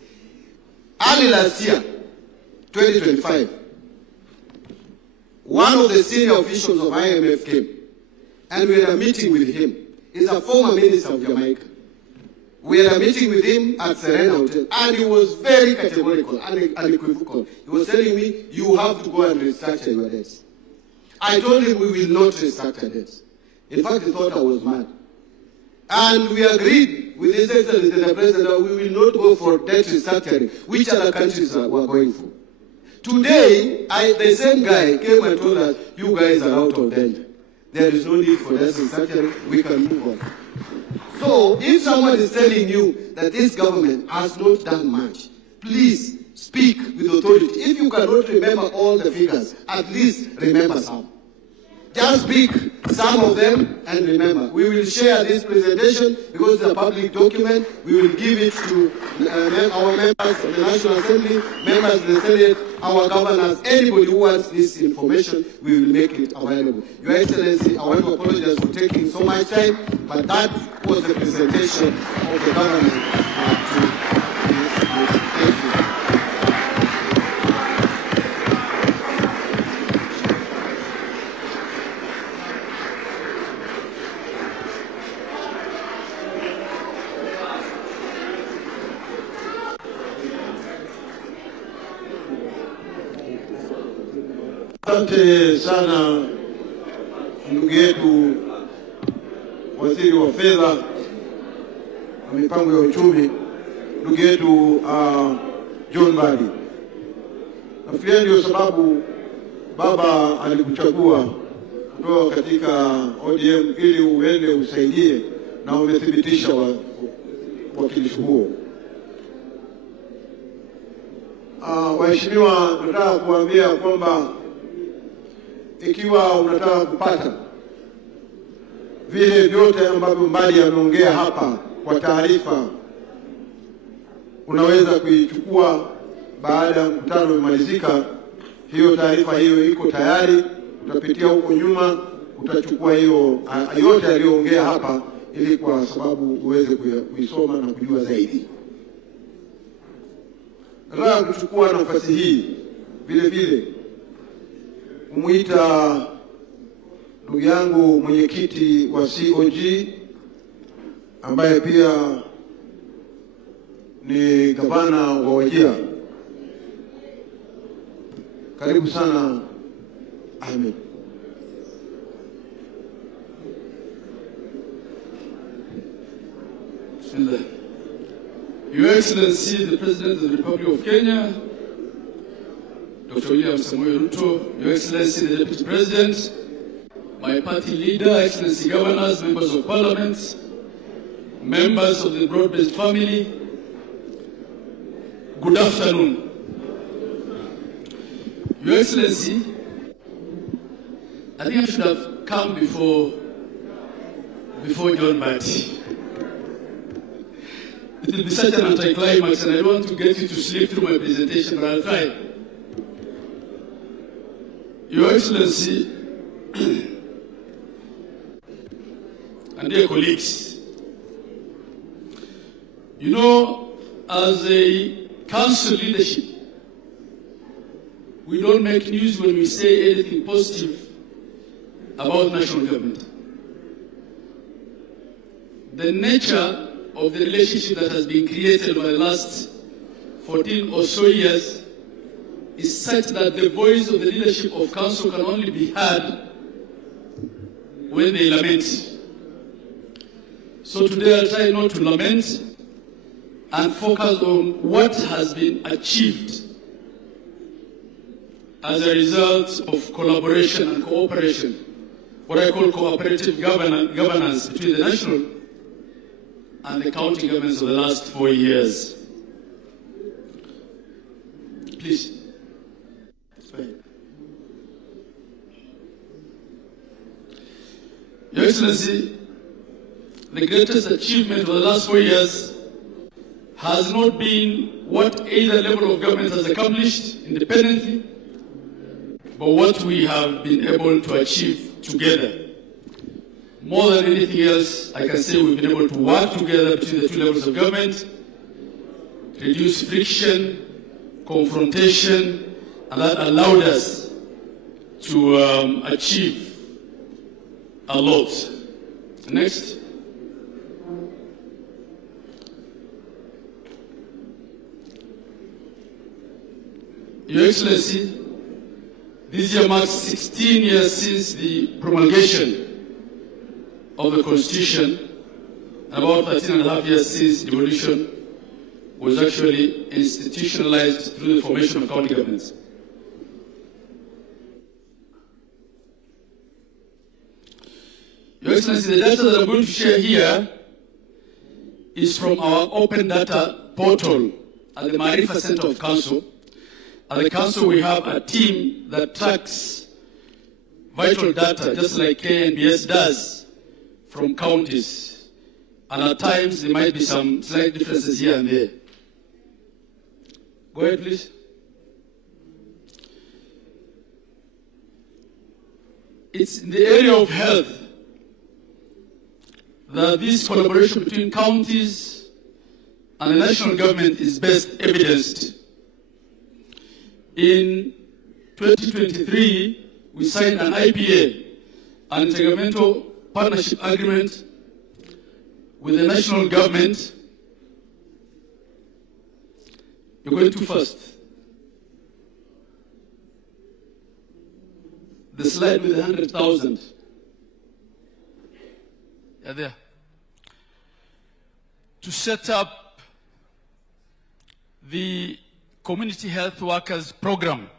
Early last year, 2025, one of the senior officials of IMF came, and we had a meeting with him. He's a former minister of Jamaica. We had a meeting with him at Serena Hotel, and he was very categorical and unequivocal. He was telling me, you have to go and restructure your debts. I told him we will not restructure debts. In fact, he thought I was mad. And we agreed with His Excellency the President that we will not go for debt restructuring, which other countries were going for. Today, the same guy came and told us, you guys are out of danger. There is no need for that restructuring, we can move on. So, if someone is telling you that this government has not done much, please speak with authority. If you cannot remember all the figures, at least remember some. Just pick some of them and remember. We will share this presentation because it's a public document. We will give it to our members of the National Assembly, members of the Senate, our governors, anybody who wants this information, we will make it available. Your Excellency, I want to apologize for taking so much time, but that was the presentation of the government. Thank you. Asante sana ndugu yetu waziri wa fedha na mipango ya uchumi, ndugu yetu John Mbadi. Nafikiri ndio sababu baba alikuchagua kutoka katika ODM ili uende usaidie, na umethibitisha wakilishi huo. Waheshimiwa, nataka kuambia kwamba ikiwa unataka kupata vile vyote ambavyo Mbadi ameongea hapa kwa taarifa, unaweza kuichukua baada ya mkutano umalizika. Hiyo taarifa hiyo iko tayari, utapitia huko nyuma, utachukua hiyo yote aliyoongea hapa, ili kwa sababu uweze kuisoma na kujua zaidi. Nataka kuchukua nafasi hii vile vile kumuita ndugu yangu mwenyekiti wa COG ambaye pia ni gavana wa Wajir. Karibu sana Ahmed. Your Excellency, the President of the Republic of Kenya, Dr. William Samoei Ruto, Your Excellency, the Deputy President, my party leader, Excellency Governors, Members of Parliament, members of the broad-based family, good afternoon. Your Excellency, I think I should have come before John Mbadi. It will be such an anticlimax, and I don't want to get you to sleep through my presentation, but I'll try. Your Excellency, and dear colleagues, you know, as a council leadership, we don't make news when we say anything positive about national government. The nature of the relationship that has been created over the last 14 or so years is such that the voice of the leadership of council can only be heard when they lament. So today I'll try not to lament and focus on what has been achieved as a result of collaboration and cooperation, what I call cooperative governance between the national and the county governments of the last 4 years. Please. Your Excellency, the greatest achievement of the last 4 years has not been what either level of government has accomplished independently, but what we have been able to achieve together. More than anything else, I can say we've been able to work together between the two levels of government, reduce friction, confrontation, and that allowed us to achieve a lot. Next. Your Excellency, this year marks 16 years since the promulgation of the Constitution, and about 13.5 years since devolution was actually institutionalized through the formation of county governments. Your Excellency, the data that I'm going to share here is from our open data portal at the Marifa Center of Council. At the Council, we have a team that tracks vital data, just like KNBS does, from counties. And at times, there might be some slight differences here and there. Go ahead, please. It's in the area of health that this collaboration between counties and the national government is best evidenced. In 2023, we signed an IPA, an intergovernmental partnership agreement with the national government. You're going too fast. the slide with the 100,000. Yeah, there. To set up the community health workers program.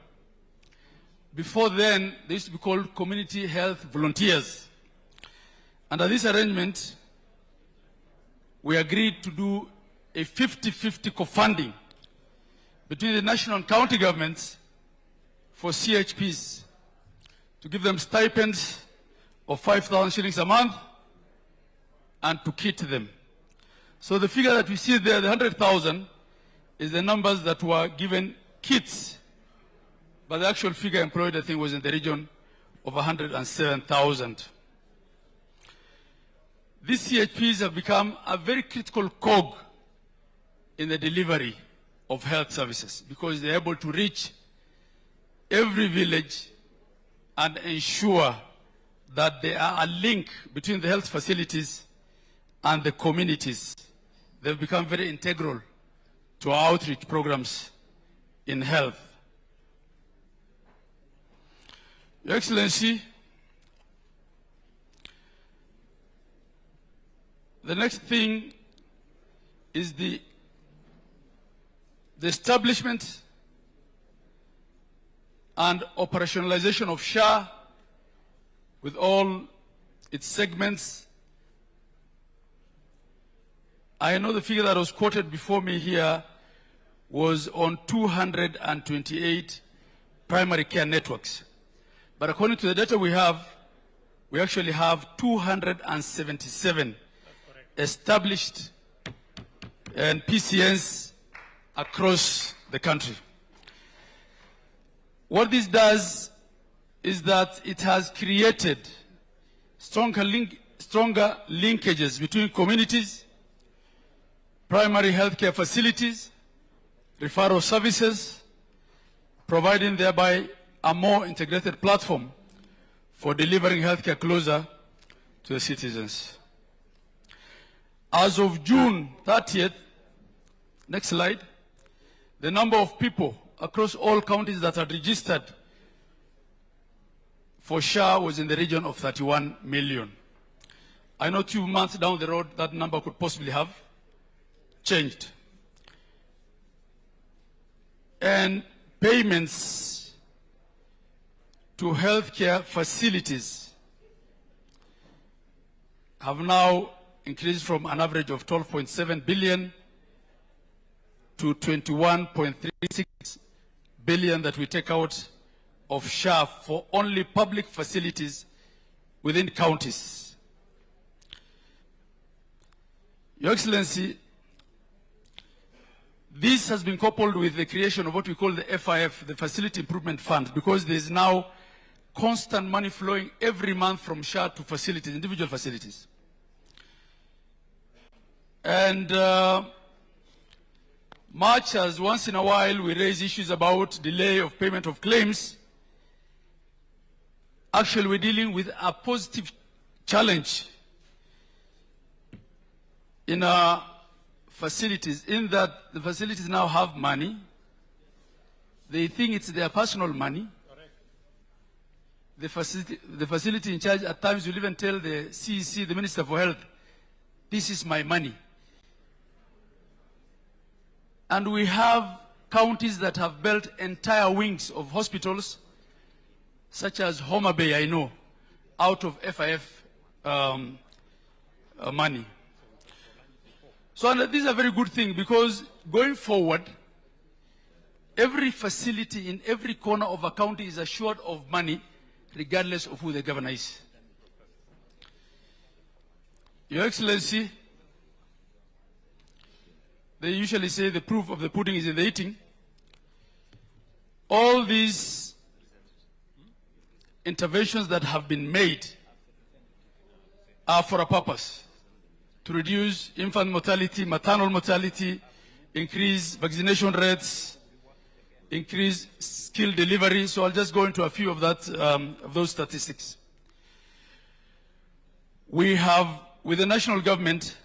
Before then, they used to be called community health volunteers. Under this arrangement, we agreed to do a 50-50 co-funding between the national and county governments for CHPs to give them stipends of 5,000 shillings a month and to kit them. So the figure that we see there, the 100,000, is the numbers that were given kits, but the actual figure employed, I think, was in the region of 107,000. These CHPs have become a very critical cog in the delivery of health services because they're able to reach every village and ensure that there are a link between the health facilities and the communities. They've become very integral to our outreach programs in health. Your Excellency, the next thing is the establishment and operationalization of SHA with all its segments. I know the figure that was quoted before me here was on 228 primary care networks. But according to the data we have, we actually have 277 established and PCNs across the country. What this does is that it has created stronger linkages between communities, primary healthcare facilities, referral services, providing thereby a more integrated platform for delivering healthcare closer to the citizens. As of June 30th, next slide, the number of people across all counties that are registered for SHA was in the region of 31 million. I know 2 months down the road that number could possibly have changed. And payments to healthcare facilities have now increased from an average of 12.7 billion to 21.36 billion that we take out of SHA for only public facilities within counties. Your Excellency, this has been coupled with the creation of what we call the FIF, the Facility Improvement Fund, because there is now constant money flowing every month from SHA to facilities, individual facilities. And much as once in a while we raise issues about delay of payment of claims, actually we're dealing with a positive challenge in our facilities, in that the facilities now have money. They think it's their personal money. The facility in charge at times will even tell the CEC, the Minister for Health, this is my money. And we have counties that have built entire wings of hospitals, such as Homa Bay, I know, out of FIF money. So this is a very good thing, because going forward, every facility in every corner of a county is assured of money, regardless of who the governor is. Your Excellency, they usually say the proof of the pudding is in the eating. All these interventions that have been made are for a purpose: to reduce infant mortality, maternal mortality, increase vaccination rates, increase skill delivery. So I'll just go into a few of those statistics. We have, with the national government,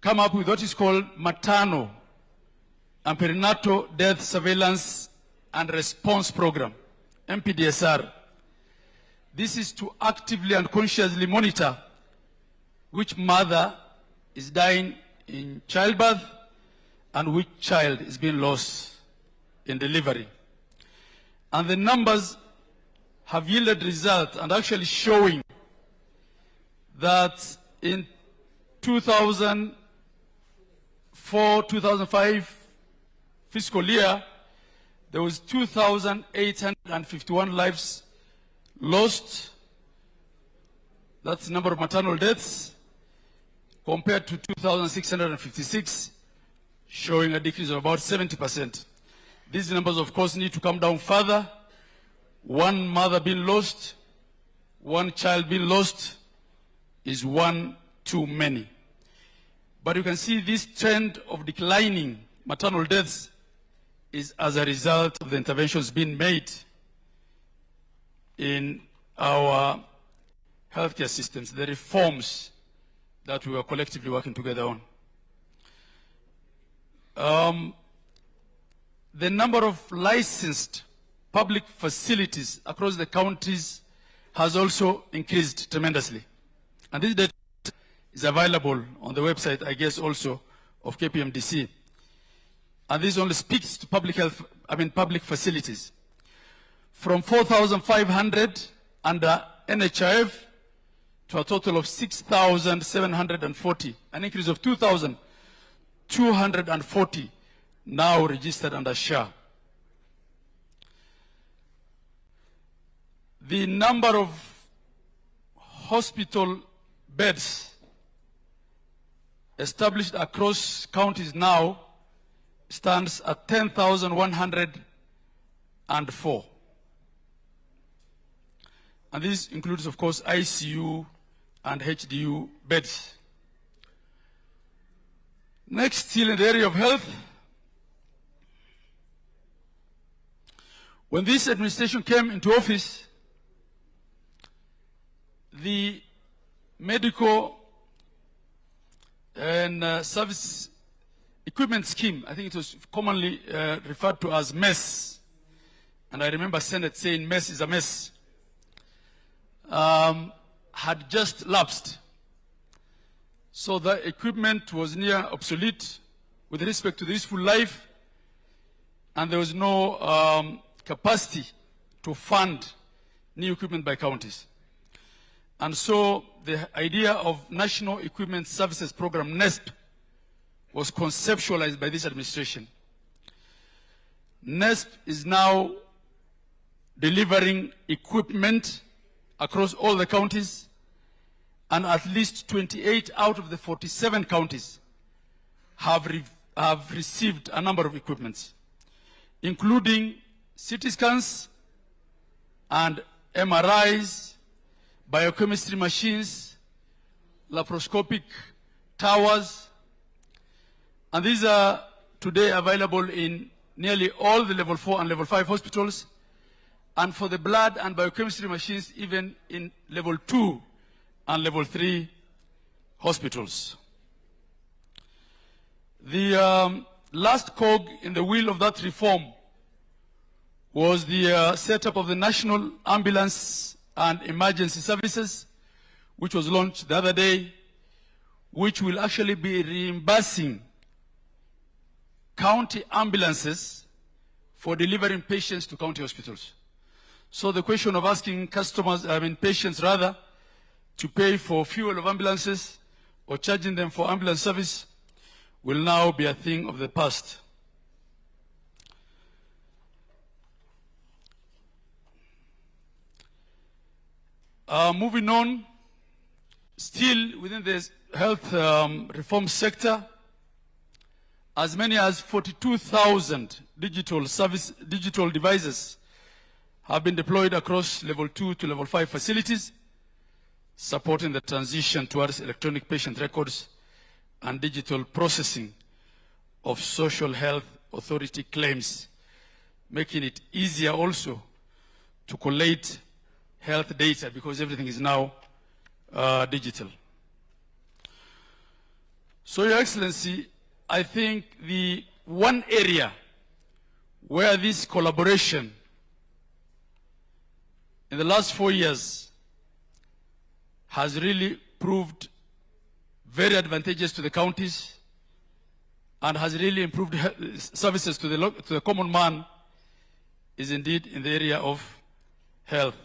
come up with what is called maternal and perinatal death surveillance and response program, MPDSR. This is to actively and consciously monitor which mother is dying in childbirth and which child is being lost in delivery. And the numbers have yielded results and actually showing that in 2004-2005 fiscal year, there was 2,851 lives lost. That's the number of maternal deaths, compared to 2,656, showing a decrease of about 70%. These numbers, of course, need to come down further. One mother being lost, one child being lost is one too many. But you can see this trend of declining maternal deaths is as a result of the interventions being made in our healthcare systems, the reforms that we are collectively working together on. The number of licensed public facilities across the counties has also increased tremendously. And this data is available on the website, I guess, also of KPMDC. And this only speaks to public facilities. From 4,500 under NHIF to a total of 6,740, an increase of 2,240 now registered under SHA. The number of hospital beds established across counties now stands at 10,104. And this includes, of course, ICU and HDU beds. Next, still in the area of health, when this administration came into office, the medical and service equipment scheme, I think it was commonly referred to as MESS, and I remember Senate saying MESS is a mess, had just lapsed. So the equipment was near obsolete with respect to the useful life, and there was no capacity to fund new equipment by counties. And so the idea of National Equipment Services Program, NESP, was conceptualized by this administration. NESP is now delivering equipment across all the counties, and at least 28 out of the 47 counties have received a number of equipments, including CT scans and MRIs, biochemistry machines, laparoscopic towers, and these are today available in nearly all the level 4 and level 5 hospitals, and for the blood and biochemistry machines even in level 2 and level 3 hospitals. The last cog in the wheel of that reform was the setup of the National Ambulance and Emergency Services, which was launched the other day, which will actually be reimbursing county ambulances for delivering patients to county hospitals. So the question of asking patients rather, to pay for fuel of ambulances or charging them for ambulance service will now be a thing of the past. Moving on, still within the health reform sector, as many as 42,000 digital devices have been deployed across level 2 to level 5 facilities, supporting the transition towards electronic patient records and digital processing of social health authority claims, making it easier also to collate health data because everything is now digital. So, Your Excellency, I think the one area where this collaboration in the last 4 years has really proved very advantageous to the counties and has really improved services to the common man is indeed in the area of health.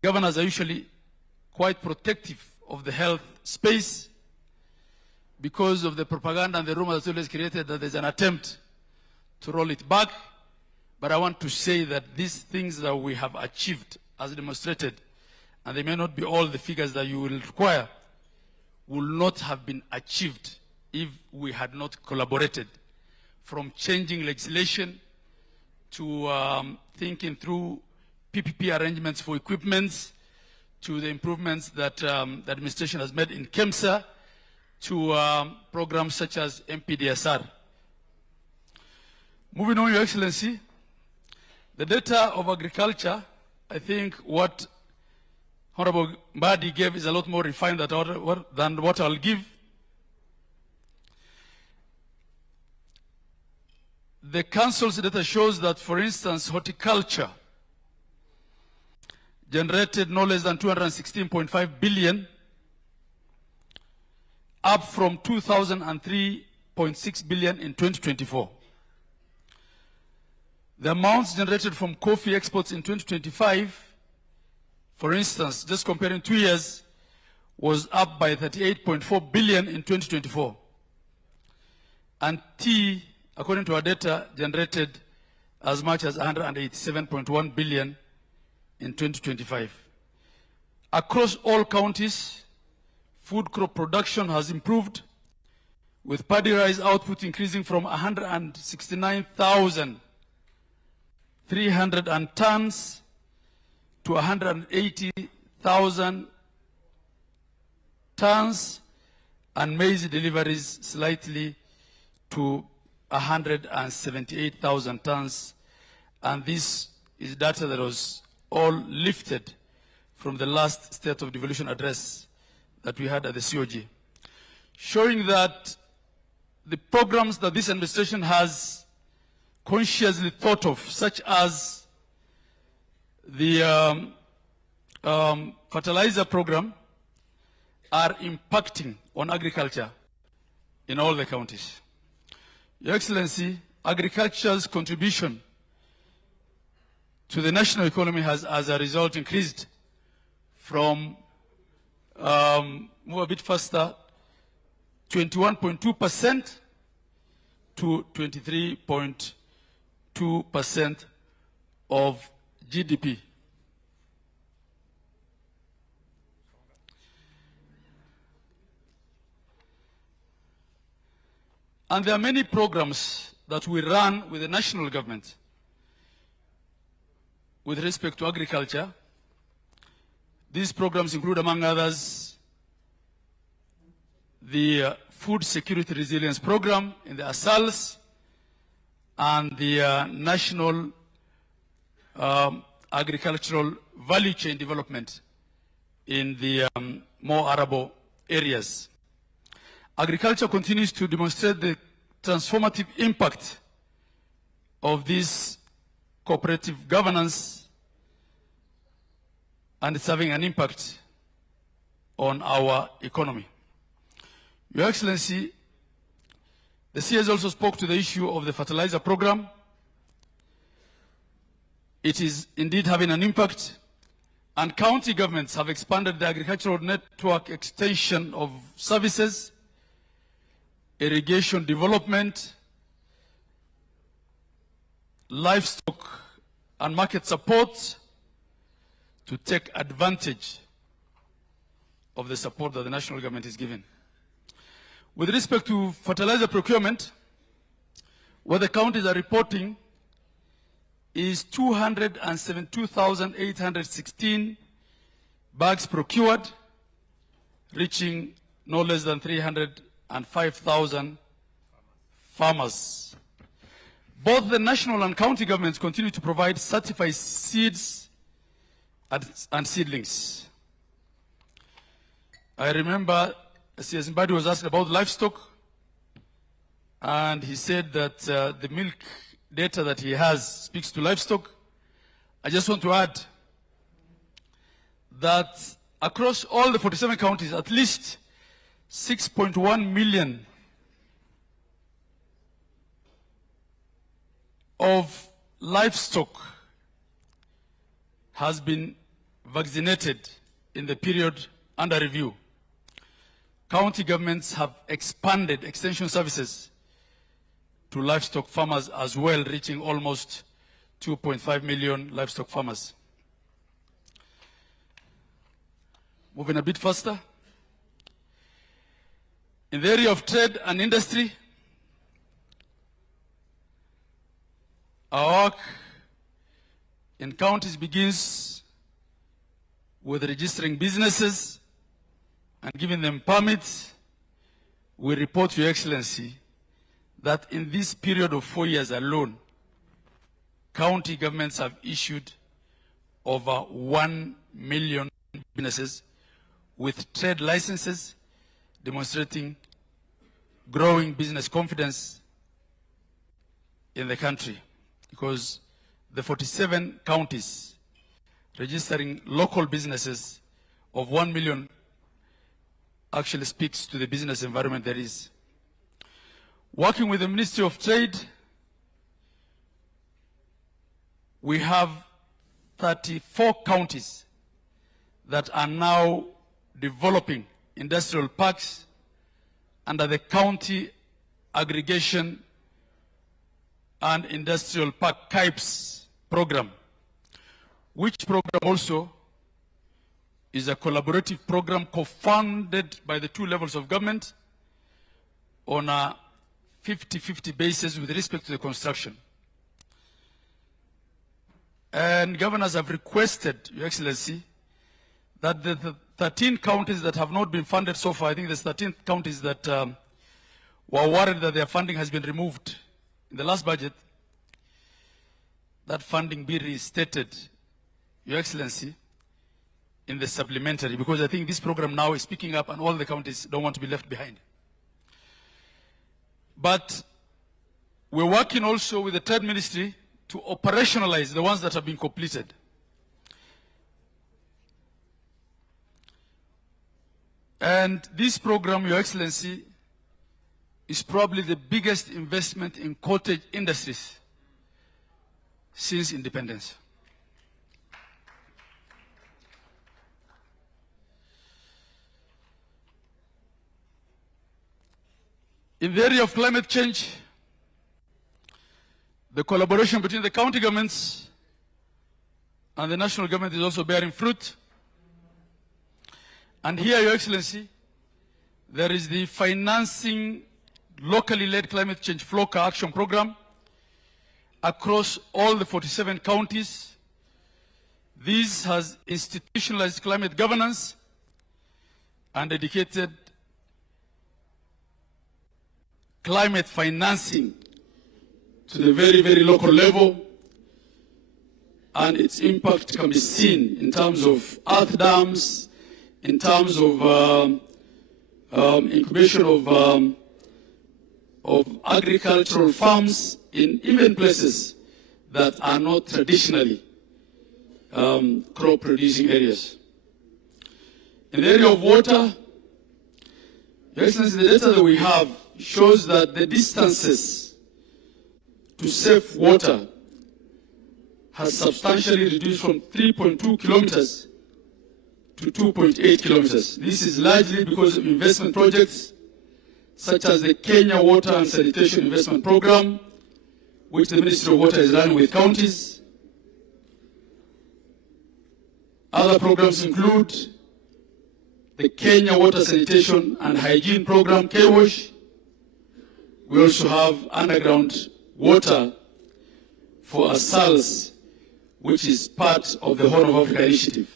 Governors are usually quite protective of the health space because of the propaganda and the rumor that's always created that there's an attempt to roll it back. But I want to say that these things that we have achieved as demonstrated, and they may not be all the figures that you will require, will not have been achieved if we had not collaborated, from changing legislation to thinking through PPP arrangements for equipment, to the improvements that the administration has made in KEMSA, to programs such as MPDSR. Moving on, Your Excellency, the data of agriculture, I think what Honorable Mbadi gave is a lot more refined than what I'll give. The Council's data shows that, for instance, horticulture generated no less than 216.5 billion, up from 2003.6 billion in 2024. The amounts generated from coffee exports in 2025, for instance, just comparing 2 years, was up by 38.4 billion in 2024. And tea, according to our data, generated as much as 187.1 billion in 2025. Across all counties, food crop production has improved, with paddy rice output increasing from 169,300 tons to 180,000 tons, and maize deliveries slightly to 178,000 tons. And this is data that was all lifted from the last State of Devolution address that we had at the COG, showing that the programs that this administration has consciously thought of, such as the fertilizer program, are impacting on agriculture in all the counties. Your Excellency, agriculture's contribution to the national economy has, as a result, increased from, move a bit faster, 21.2% to 23.2% of GDP. And there are many programs that we run with the national government with respect to agriculture. These programs include, among others, the Food Security Resilience Program in the ASALs and the National Agricultural Value Chain Development in the more arable areas. Agriculture continues to demonstrate the transformative impact of this cooperative governance, and it's having an impact on our economy. Your Excellency, the CS also spoke to the issue of the fertilizer program. It is indeed having an impact, and county governments have expanded the agricultural network extension of services, irrigation development, livestock and market support to take advantage of the support that the national government is giving. With respect to fertilizer procurement, what the counties are reporting is 272,816 bags procured, reaching no less than 305,000 farmers. Both the national and county governments continue to provide certified seeds and seedlings. I remember C.S. Mbadi was asked about livestock, and he said that the milk data that he has speaks to livestock. I just want to add that across all the 47 counties, at least 6.1 million of livestock has been vaccinated in the period under review. County governments have expanded extension services to livestock farmers as well, reaching almost 2.5 million livestock farmers. Moving a bit faster. In the area of trade and industry, our work in counties begins with registering businesses and giving them permits. We report to Your Excellency that in this period of 4 years alone, county governments have issued over 1 million businesses with trade licenses, demonstrating growing business confidence in the country, because the 47 counties registering local businesses of 1 million actually speaks to the business environment there is. Working with the Ministry of Trade, we have 34 counties that are now developing industrial parks under the County Aggregation and Industrial Park KIPES program, which program also is a collaborative program co-funded by the two levels of government on a 50-50 basis with respect to the construction. And governors have requested, Your Excellency, that the 13 counties that have not been funded so far, I think there's 13 counties that were worried that their funding has been removed in the last budget, that funding be restated, Your Excellency, in the supplementary, because I think this program now is picking up and all the counties don't want to be left behind. But we're working also with the Trade Ministry to operationalize the ones that have been completed. And this program, Your Excellency, is probably the biggest investment in cottage industries since independence. In the area of climate change, the collaboration between the county governments and the national government is also bearing fruit. And here, Your Excellency, there is the financing locally led climate change FLOCA action program across all the 47 counties. This has institutionalized climate governance and dedicated climate financing to the very, very local level, and its impact can be seen in terms of earth dams, in terms of incubation of agricultural farms in even places that are not traditionally crop producing areas. In the area of water, Your Excellency, the data that we have shows that the distances to save water has substantially reduced from 3.2 kilometers to 2.8 kilometers. This is largely because of investment projects such as the Kenya Water and Sanitation Investment Program, which the Ministry of Water is running with counties. Other programs include the Kenya Water Sanitation and Hygiene Program, KWASH. We also have underground water for ASALS, which is part of the Horn of Africa initiative.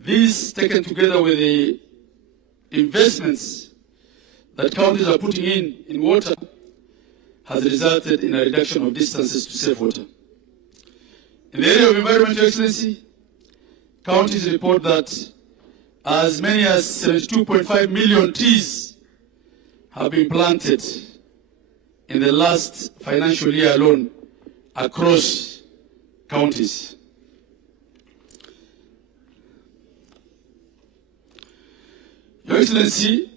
These, taken together with the investments that counties are putting in water, has resulted in a reduction of distances to save water. In the area of environment, Your Excellency, counties report that as many as 72.5 million trees have been planted in the last financial year alone across counties. Excellency,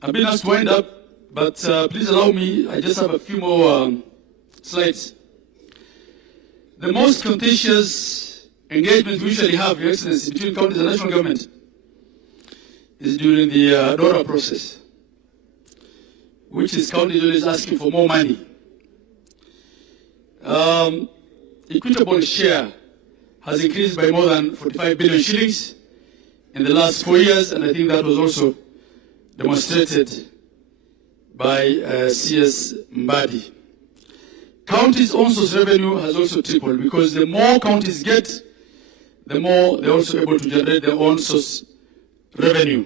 I've been asked to wind up, but please allow me, I just have a few more slides. The most contentious engagement we usually have, Your Excellency, between counties and national government is during the DORA process, which is counties always asking for more money. Equitable share has increased by more than 45 billion shillings in the last 4 years, and I think that was also demonstrated by CS Mbadi. Counties' own source revenue has also tripled, because the more counties get, the more they're also able to generate their own source revenue.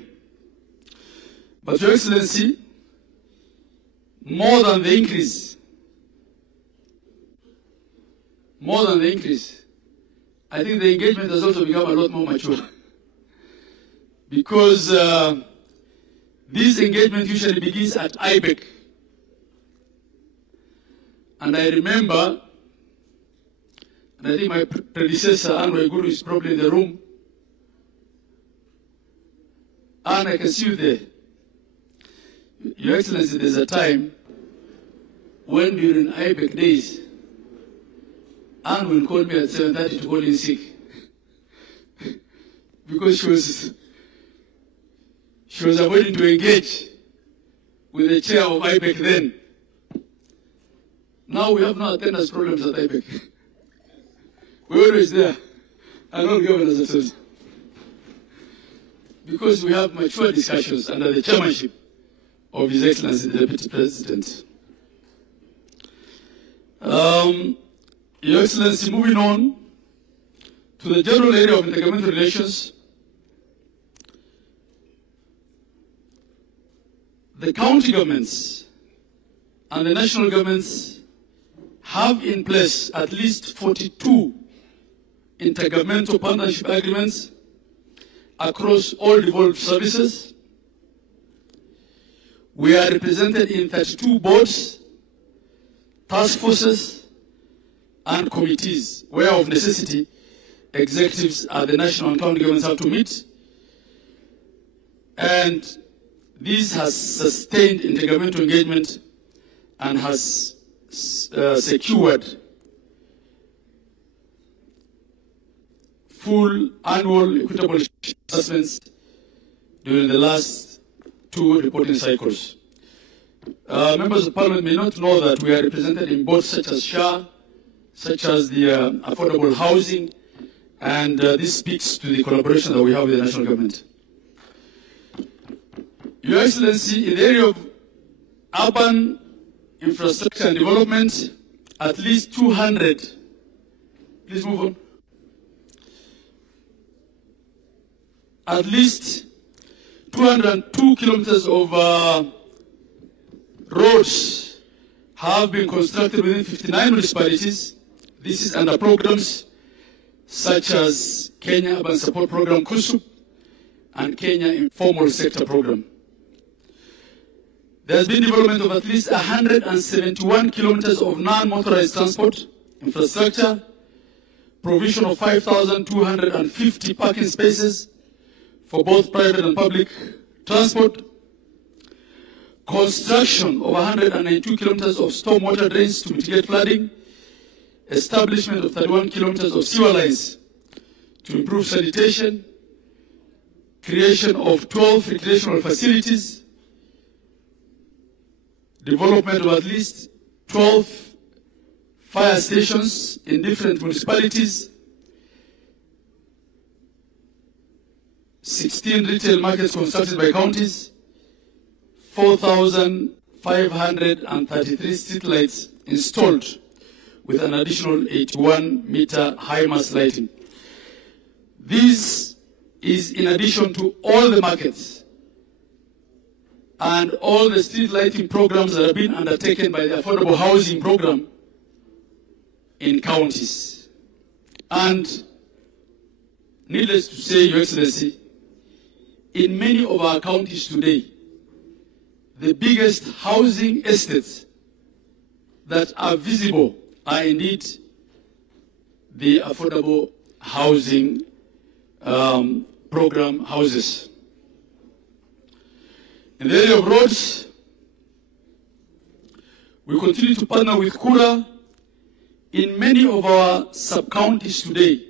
But Your Excellency, more than the increase, I think the engagement has also become a lot more mature. Because this engagement usually begins at IPEC. And I remember, and I think my predecessor, Anne Waiguru, is probably in the room. Anne, I can see you there. Your Excellency, there's a time when during IPEC days, Anne will call me at 7:30 to call in sick. Because she was avoiding to engage with the chair of IPEC then. Now we have no attendance problems at IPEC. We're always there, and all governors are told. Because we have mature discussions under the chairmanship of His Excellency the Deputy President. Your Excellency, moving on to the general area of intergovernmental relations, the county governments and the national governments have in place at least 42 intergovernmental partnership agreements across all devolved services. We are represented in 32 boards, task forces, and committees, where of necessity, executives at the national and county governments have to meet. And this has sustained intergovernmental engagement and has secured full annual equitable assessments during the last 2 reporting cycles. Members of Parliament may not know that we are represented in boards such as SHA, such as the affordable housing, and this speaks to the collaboration that we have with the national government. Your Excellency, in the area of urban infrastructure and development, at least 200, please move on, at least 202 kilometers of roads have been constructed within 59 municipalities. This is under programs such as Kenya Urban Support Program, KUSU, and Kenya Informal Sector Program. There has been development of at least 171 kilometers of non-motorized transport infrastructure, provision of 5,250 parking spaces for both private and public transport, construction of 192 kilometers of stormwater drains to mitigate flooding, establishment of 31 kilometers of sewer lines to improve sanitation, creation of 12 recreational facilities, development of at least 12 fire stations in different municipalities, 16 retail markets constructed by counties, 4,533 street lights installed with an additional 81-meter high-mast lighting. This is in addition to all the markets and all the street lighting programs that have been undertaken by the affordable housing program in counties. And needless to say, Your Excellency, in many of our counties today, the biggest housing estates that are visible are indeed the affordable housing program houses. In the area of roads, we continue to partner with Kura in many of our sub-counties today.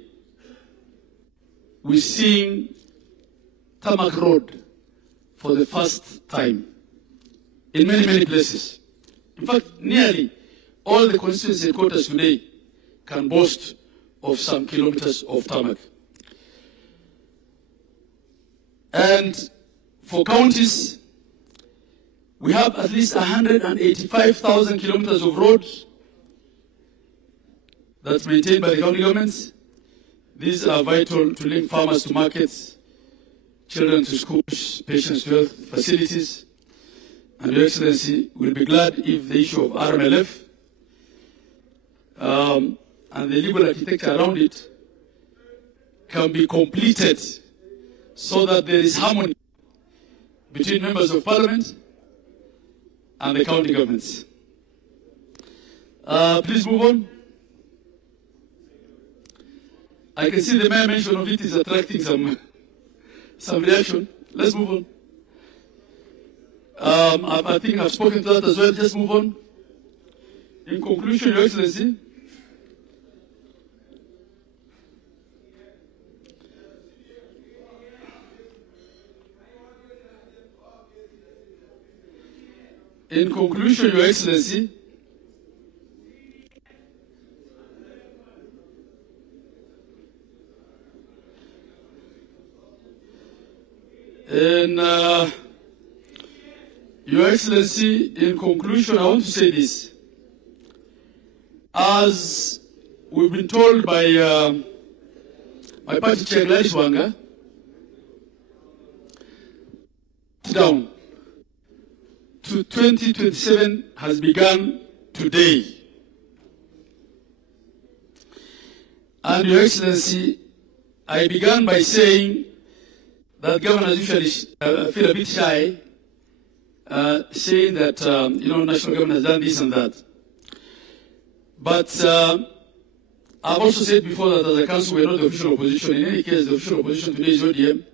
We're seeing tarmac road for the first time in many, many places. In fact, nearly all the constituency headquarters today can boast of some kilometers of tarmac. And for counties, we have at least 185,000 kilometers of roads that's maintained by the county governments. These are vital to link farmers to markets, children to schools, patients to health facilities. And Your Excellency will be glad if the issue of RMLF and the legal architecture around it can be completed so that there is harmony between members of parliament and the county governments. Please move on. I can see the mere mention of it is attracting some reaction. Let's move on. I think I've spoken to that as well. Just move on. In conclusion, Your Excellency, Your Excellency, in conclusion, I want to say this. As we've been told by my party chair, Gladys Wanga, down to 2027 has begun today. And Your Excellency, I began by saying that governors usually feel a bit shy, saying that, national government has done this and that. But I've also said before that as a council, we're not the official opposition. In any case, the official opposition today is ODM,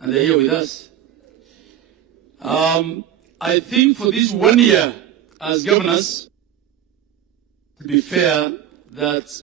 and they're here with us. I think for this 1 year as governors, to be fair, that